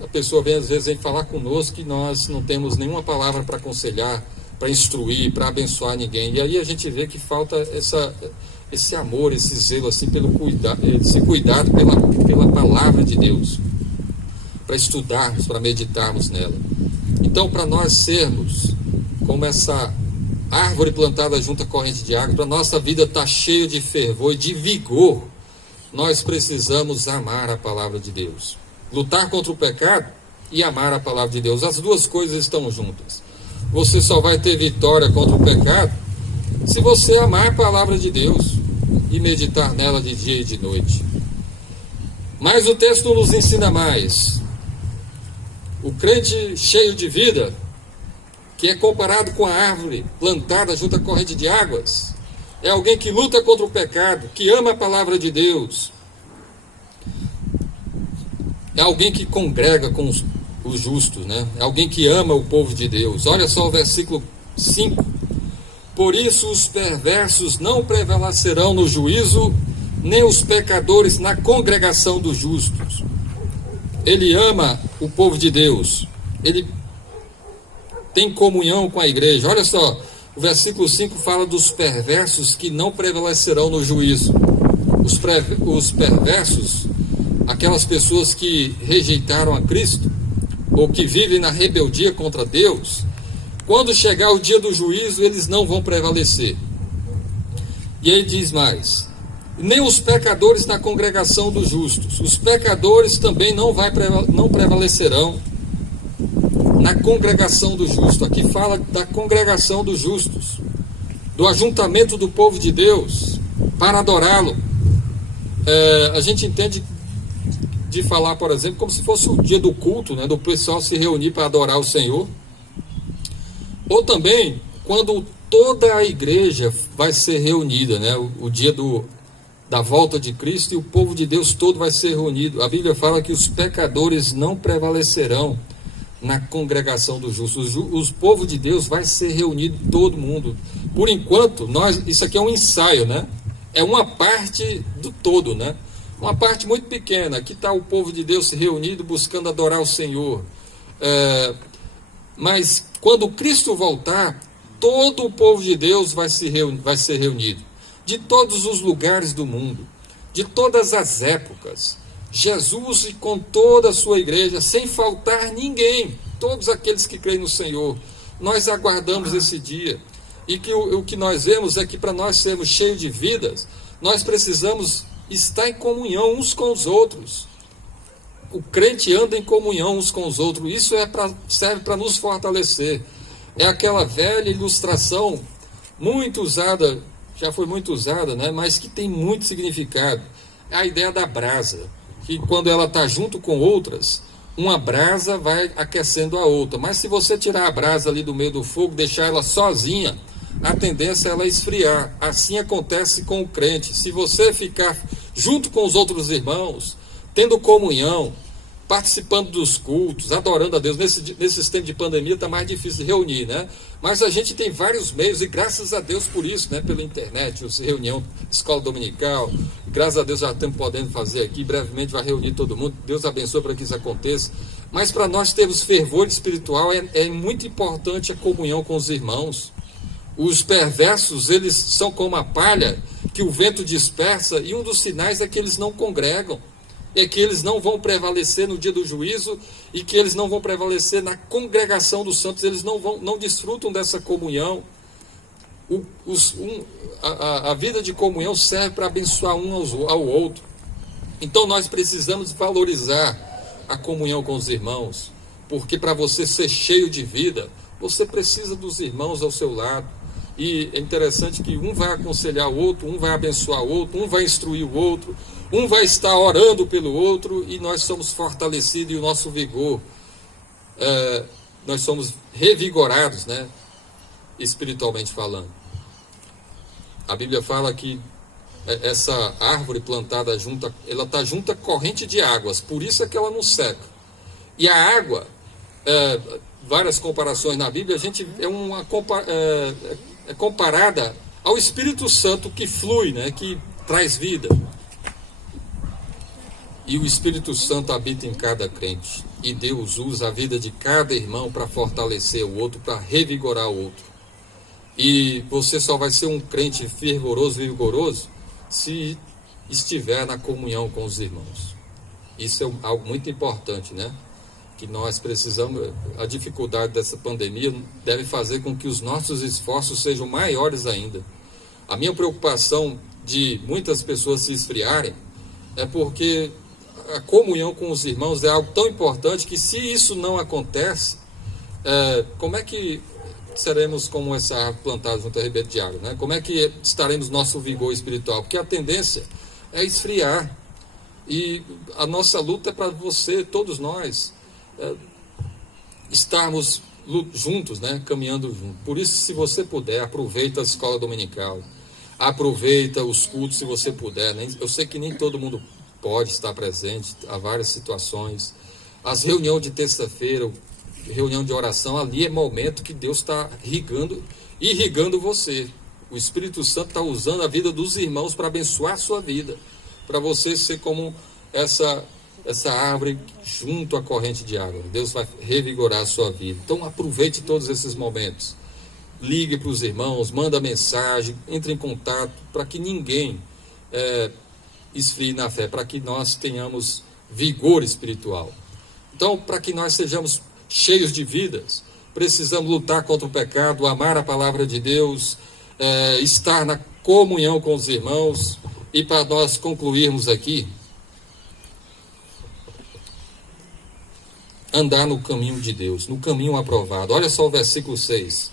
a pessoa vem às vezes falar conosco, que nós não temos nenhuma palavra para aconselhar, para instruir, para abençoar ninguém. E aí a gente vê que falta esse amor, esse zelo assim, esse cuidado pela palavra de Deus, para estudarmos, para meditarmos nela. Então, para nós sermos como essa árvore plantada junto à corrente de água, para nossa vida estar cheia de fervor e de vigor, nós precisamos amar a palavra de Deus, lutar contra o pecado e amar a palavra de Deus. As duas coisas estão juntas. Você só vai ter vitória contra o pecado se você amar a palavra de Deus e meditar nela de dia e de noite. Mas o texto nos ensina mais. O crente cheio de vida, que é comparado com a árvore plantada junto à corrente de águas, é alguém que luta contra o pecado, que ama a palavra de Deus. É alguém que congrega com os justos, né? É alguém que ama o povo de Deus. Olha só o versículo 5. Por isso os perversos não prevalecerão no juízo, nem os pecadores na congregação dos justos. Ele ama o povo de Deus. Ele tem comunhão com a igreja. Olha só, o versículo 5 fala dos perversos que não prevalecerão no juízo. Os perversos, aquelas pessoas que rejeitaram a Cristo, ou que vivem na rebeldia contra Deus, quando chegar o dia do juízo, eles não vão prevalecer. E aí diz mais: nem os pecadores na congregação dos justos. Os pecadores também não prevalecerão na congregação dos justos. Aqui fala da congregação dos justos, do ajuntamento do povo de Deus para adorá-lo. A gente entende de falar, por exemplo, como se fosse o dia do culto, né, do pessoal se reunir para adorar o Senhor. Ou também quando toda a igreja vai ser reunida, né, o dia da volta de Cristo, e o povo de Deus todo vai ser reunido. A Bíblia fala que os pecadores não prevalecerão na congregação dos justos. O povo de Deus vai ser reunido, todo mundo. Por enquanto, isso aqui é um ensaio, né? É uma parte do todo, né? Uma parte muito pequena. Aqui está o povo de Deus se reunido, buscando adorar o Senhor. Mas quando Cristo voltar, todo o povo de Deus vai ser reunido. De todos os lugares do mundo, de todas as épocas. Jesus e com toda a sua igreja, sem faltar ninguém, todos aqueles que creem no Senhor. Nós aguardamos esse dia. E que o que nós vemos é que para nós sermos cheios de vidas, nós precisamos estar em comunhão uns com os outros. O crente anda em comunhão uns com os outros. Isso serve para nos fortalecer. É aquela velha ilustração, muito usada, já foi muito usada, né? Mas que tem muito significado. É a ideia da brasa, que quando ela está junto com outras, uma brasa vai aquecendo a outra. Mas se você tirar a brasa ali do meio do fogo, deixar ela sozinha, a tendência é ela esfriar. Assim acontece com o crente. Se você ficar junto com os outros irmãos, tendo comunhão, participando dos cultos, adorando a Deus, nesses tempos de pandemia está mais difícil de reunir, né? Mas a gente tem vários meios, e graças a Deus por isso, né? Pela internet, reunião, escola dominical, graças a Deus já estamos podendo fazer aqui, brevemente vai reunir todo mundo, Deus abençoe para que isso aconteça. Mas para nós termos fervor espiritual, é muito importante a comunhão com os irmãos. Os perversos, eles são como a palha que o vento dispersa, e um dos sinais é que eles não congregam, é que eles não vão prevalecer no dia do juízo, e que eles não vão prevalecer na congregação dos santos, eles não desfrutam dessa comunhão. A vida de comunhão serve para abençoar um ao outro. Então nós precisamos valorizar a comunhão com os irmãos, porque para você ser cheio de vida, você precisa dos irmãos ao seu lado. E é interessante que um vai aconselhar o outro, um vai abençoar o outro, um vai instruir o outro, um vai estar orando pelo outro, e nós somos fortalecidos, e o nosso vigor, nós somos revigorados, né? Espiritualmente falando. A Bíblia fala que essa árvore plantada junto, ela está junto à corrente de águas, por isso é que ela não seca. E a água, várias comparações na Bíblia, a gente é comparada ao Espírito Santo que flui, né, que traz vida. E o Espírito Santo habita em cada crente. E Deus usa a vida de cada irmão para fortalecer o outro, para revigorar o outro. E você só vai ser um crente fervoroso e vigoroso se estiver na comunhão com os irmãos. Isso é algo muito importante, né? Que nós precisamos. A dificuldade dessa pandemia deve fazer com que os nossos esforços sejam maiores ainda. A minha preocupação de muitas pessoas se esfriarem é porque a comunhão com os irmãos é algo tão importante que, se isso não acontece, como é que seremos como essa árvore plantada junto a ribeiro de água, né? Como é que estaremos nosso vigor espiritual? Porque a tendência é esfriar. E a nossa luta é para você, todos nós, estarmos juntos, né? Caminhando juntos. Por isso, se você puder, aproveita a escola dominical, aproveita os cultos se você puder. Eu sei que nem todo mundo pode estar presente, há várias situações. As reuniões de terça-feira, reunião de oração, ali é momento que Deus está irrigando você. O Espírito Santo está usando a vida dos irmãos para abençoar a sua vida, para você ser como essa árvore junto à corrente de água. Deus vai revigorar a sua vida. Então aproveite todos esses momentos. Ligue para os irmãos, manda mensagem, entre em contato, para que ninguém esfrie na fé, para que nós tenhamos vigor espiritual. Então, para que nós sejamos cheios de vidas, precisamos lutar contra o pecado, amar a palavra de Deus, estar na comunhão com os irmãos. E para nós concluirmos aqui, andar no caminho de Deus, no caminho aprovado. Olha só o versículo 6.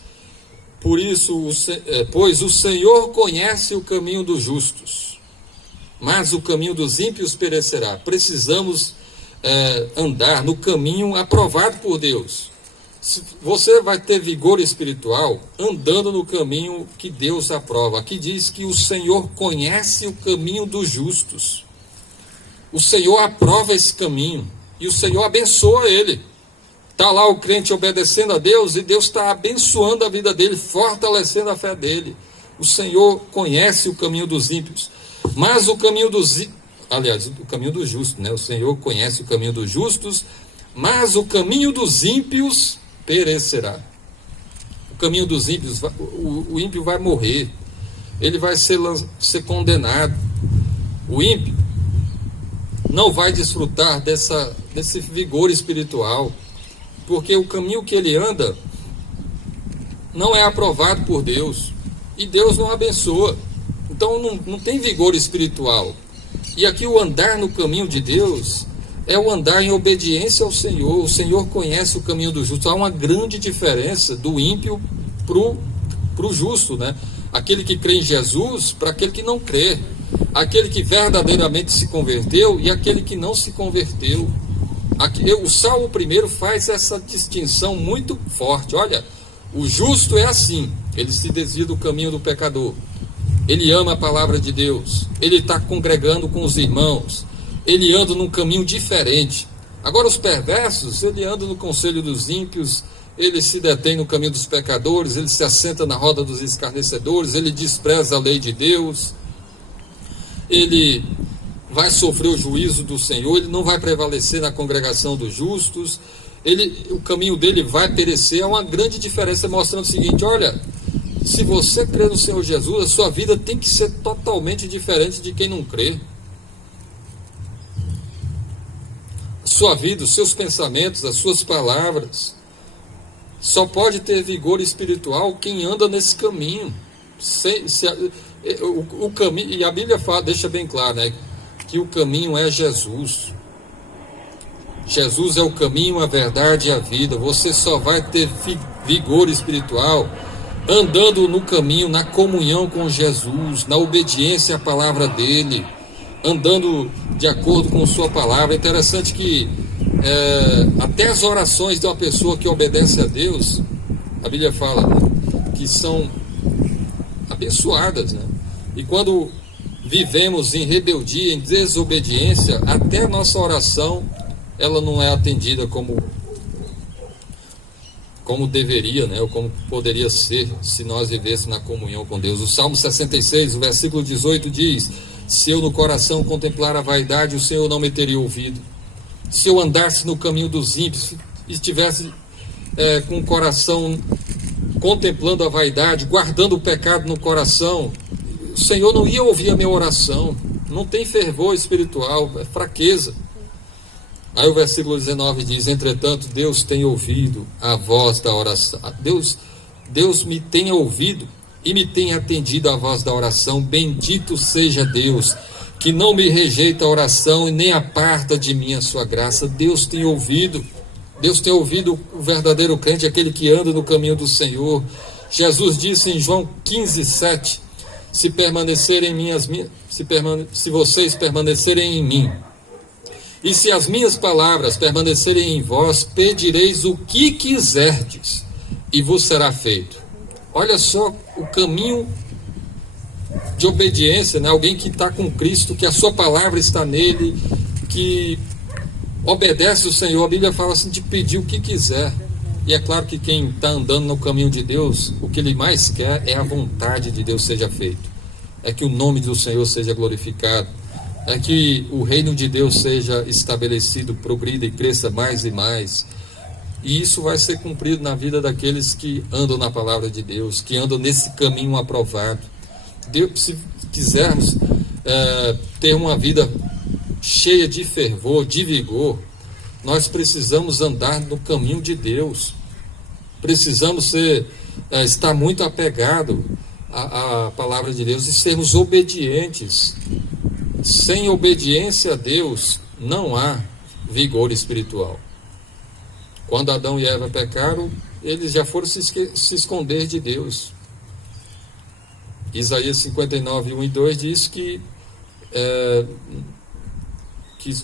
Pois o Senhor conhece o caminho dos justos, mas o caminho dos ímpios perecerá. Precisamos andar no caminho aprovado por Deus. Você vai ter vigor espiritual andando no caminho que Deus aprova. Aqui diz que o Senhor conhece o caminho dos justos. O Senhor aprova esse caminho e o Senhor abençoa ele. Está lá o crente obedecendo a Deus e Deus está abençoando a vida dele, fortalecendo a fé dele. O Senhor conhece o caminho dos ímpios, mas o caminho aliás, o caminho dos justos, né? O Senhor conhece o caminho dos justos, mas o caminho dos ímpios perecerá. O caminho dos ímpios, o ímpio vai morrer, ele vai ser condenado. O ímpio não vai desfrutar desse vigor espiritual, porque o caminho que ele anda não é aprovado por Deus, e Deus não abençoa. Então não tem vigor espiritual. E aqui o andar no caminho de Deus é o andar em obediência ao Senhor. O Senhor conhece o caminho do justo. Há uma grande diferença do ímpio para o justo, né? Aquele que crê em Jesus para aquele que não crê, aquele que verdadeiramente se converteu e aquele que não se converteu. Aqui, o Salmo 1 faz essa distinção muito forte. Olha, o justo é assim, ele se desvia do caminho do pecador, ele ama a palavra de Deus, ele está congregando com os irmãos, ele anda num caminho diferente. Agora os perversos, ele anda no conselho dos ímpios, ele se detém no caminho dos pecadores, ele se assenta na roda dos escarnecedores, ele despreza a lei de Deus, ele vai sofrer o juízo do Senhor, ele não vai prevalecer na congregação dos justos, o caminho dele vai perecer. Há uma grande diferença mostrando o seguinte: olha, se você crê no Senhor Jesus, a sua vida tem que ser totalmente diferente de quem não crê. A sua vida, os seus pensamentos, as suas palavras, só pode ter vigor espiritual quem anda nesse caminho. O caminho, e a Bíblia fala, deixa bem claro, né, que o caminho é Jesus. Jesus é o caminho, a verdade e a vida. Você só vai ter vigor espiritual andando no caminho, na comunhão com Jesus, na obediência à palavra dele, andando de acordo com sua palavra. É interessante que até as orações de uma pessoa que obedece a Deus, a Bíblia fala, né, que são abençoadas, né? E quando vivemos em rebeldia, em desobediência, até a nossa oração ela não é atendida como deveria, né? Ou como poderia ser se nós vivêssemos na comunhão com Deus. O Salmo 66, o versículo 18 diz: se eu no coração contemplar a vaidade, o Senhor não me teria ouvido. Se eu andasse no caminho dos ímpios e estivesse com o coração contemplando a vaidade, guardando o pecado no coração, o Senhor não ia ouvir a minha oração. Não tem fervor espiritual, é fraqueza. Aí o versículo 19 diz: entretanto, Deus tem ouvido a voz da oração. Deus me tem ouvido e me tem atendido a voz da oração. Bendito seja Deus, que não me rejeita a oração e nem aparta de mim a sua graça. Deus tem ouvido o verdadeiro crente, aquele que anda no caminho do Senhor. Jesus disse em João 15:7: se vocês permanecerem em mim, e se as minhas palavras permanecerem em vós, pedireis o que quiserdes, e vos será feito. Olha só o caminho de obediência, né? Alguém que está com Cristo, que a sua palavra está nele, que obedece o Senhor. A Bíblia fala assim, de pedir o que quiser. E é claro que quem está andando no caminho de Deus, o que ele mais quer é a vontade de Deus seja feito, é que o nome do Senhor seja glorificado, é que o reino de Deus seja estabelecido, progrida e cresça mais e mais. E isso vai ser cumprido na vida daqueles que andam na palavra de Deus, que andam nesse caminho aprovado. Deus, se quisermos ter uma vida cheia de fervor, de vigor, nós precisamos andar no caminho de Deus. Precisamos estar muito apegado à palavra de Deus e sermos obedientes. Sem obediência a Deus não há vigor espiritual. Quando Adão e Eva pecaram, eles já foram se esconder de Deus. Isaías 59, 1 e 2 diz que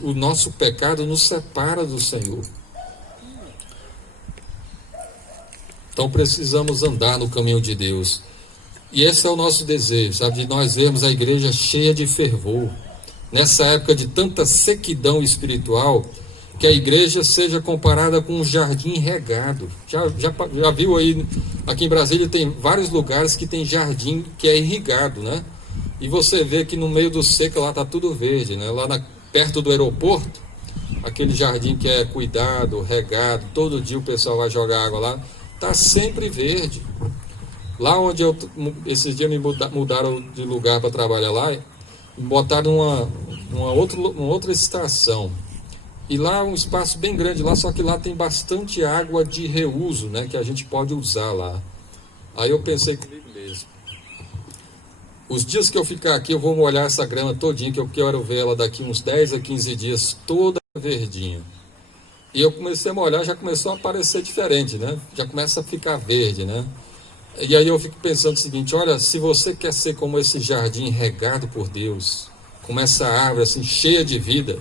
o nosso pecado nos separa do Senhor. Então precisamos andar no caminho de Deus. E esse é o nosso desejo, sabe? De nós vermos a igreja cheia de fervor. Nessa época de tanta sequidão espiritual, que a igreja seja comparada com um jardim regado. Já viu aí, aqui em Brasília tem vários lugares que tem jardim que é irrigado, né? e você vê que no meio do seco lá está tudo verde, né? Perto do aeroporto, aquele jardim que é cuidado, regado, todo dia o pessoal vai jogar água lá, está sempre verde. Lá onde esses dias me mudaram de lugar para trabalhar lá, me botaram uma outra estação. E lá é um espaço bem grande lá, só que lá tem bastante água de reuso, né, que a gente pode usar lá. Aí eu pensei comigo mesmo, os dias que eu ficar aqui eu vou molhar essa grama todinha, que eu quero ver ela daqui uns 10 a 15 dias toda verdinha. E eu comecei a molhar, já começou a aparecer diferente, né? Já começa a ficar verde, né? E aí eu fico pensando o seguinte, olha, se você quer ser como esse jardim regado por Deus, como essa árvore assim cheia de vida,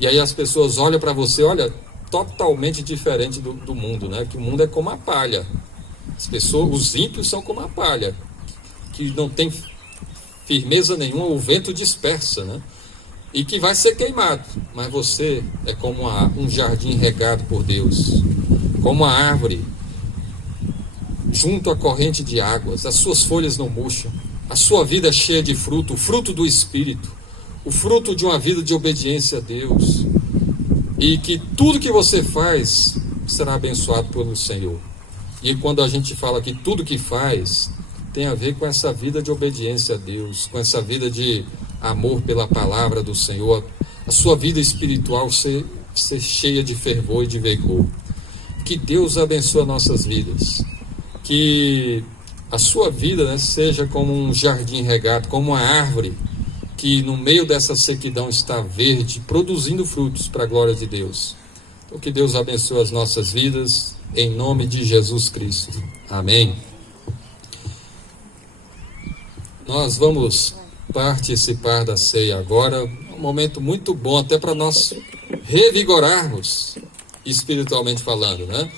e aí as pessoas olham para você, olha, totalmente diferente do mundo, né? Que o mundo é como a palha. As pessoas, os ímpios são como a palha, que não tem firmeza nenhuma, o vento dispersa, né? E que vai ser queimado. Mas você é como um jardim regado por Deus, como a árvore junto à corrente de águas. As suas folhas não murcham, a sua vida é cheia de fruto, o fruto do Espírito, o fruto de uma vida de obediência a Deus, e que tudo que você faz será abençoado pelo Senhor. E quando a gente fala que tudo que faz tem a ver com essa vida de obediência a Deus, com essa vida de amor pela palavra do Senhor, a sua vida espiritual ser cheia de fervor e de vigor. Que Deus abençoe nossas vidas, que a sua vida, né, seja como um jardim regado, como uma árvore que no meio dessa sequidão está verde, produzindo frutos para a glória de Deus. Então que Deus abençoe as nossas vidas, em nome de Jesus Cristo. Amém. Nós vamos participar da ceia agora, um momento muito bom até para nós revigorarmos espiritualmente falando, né?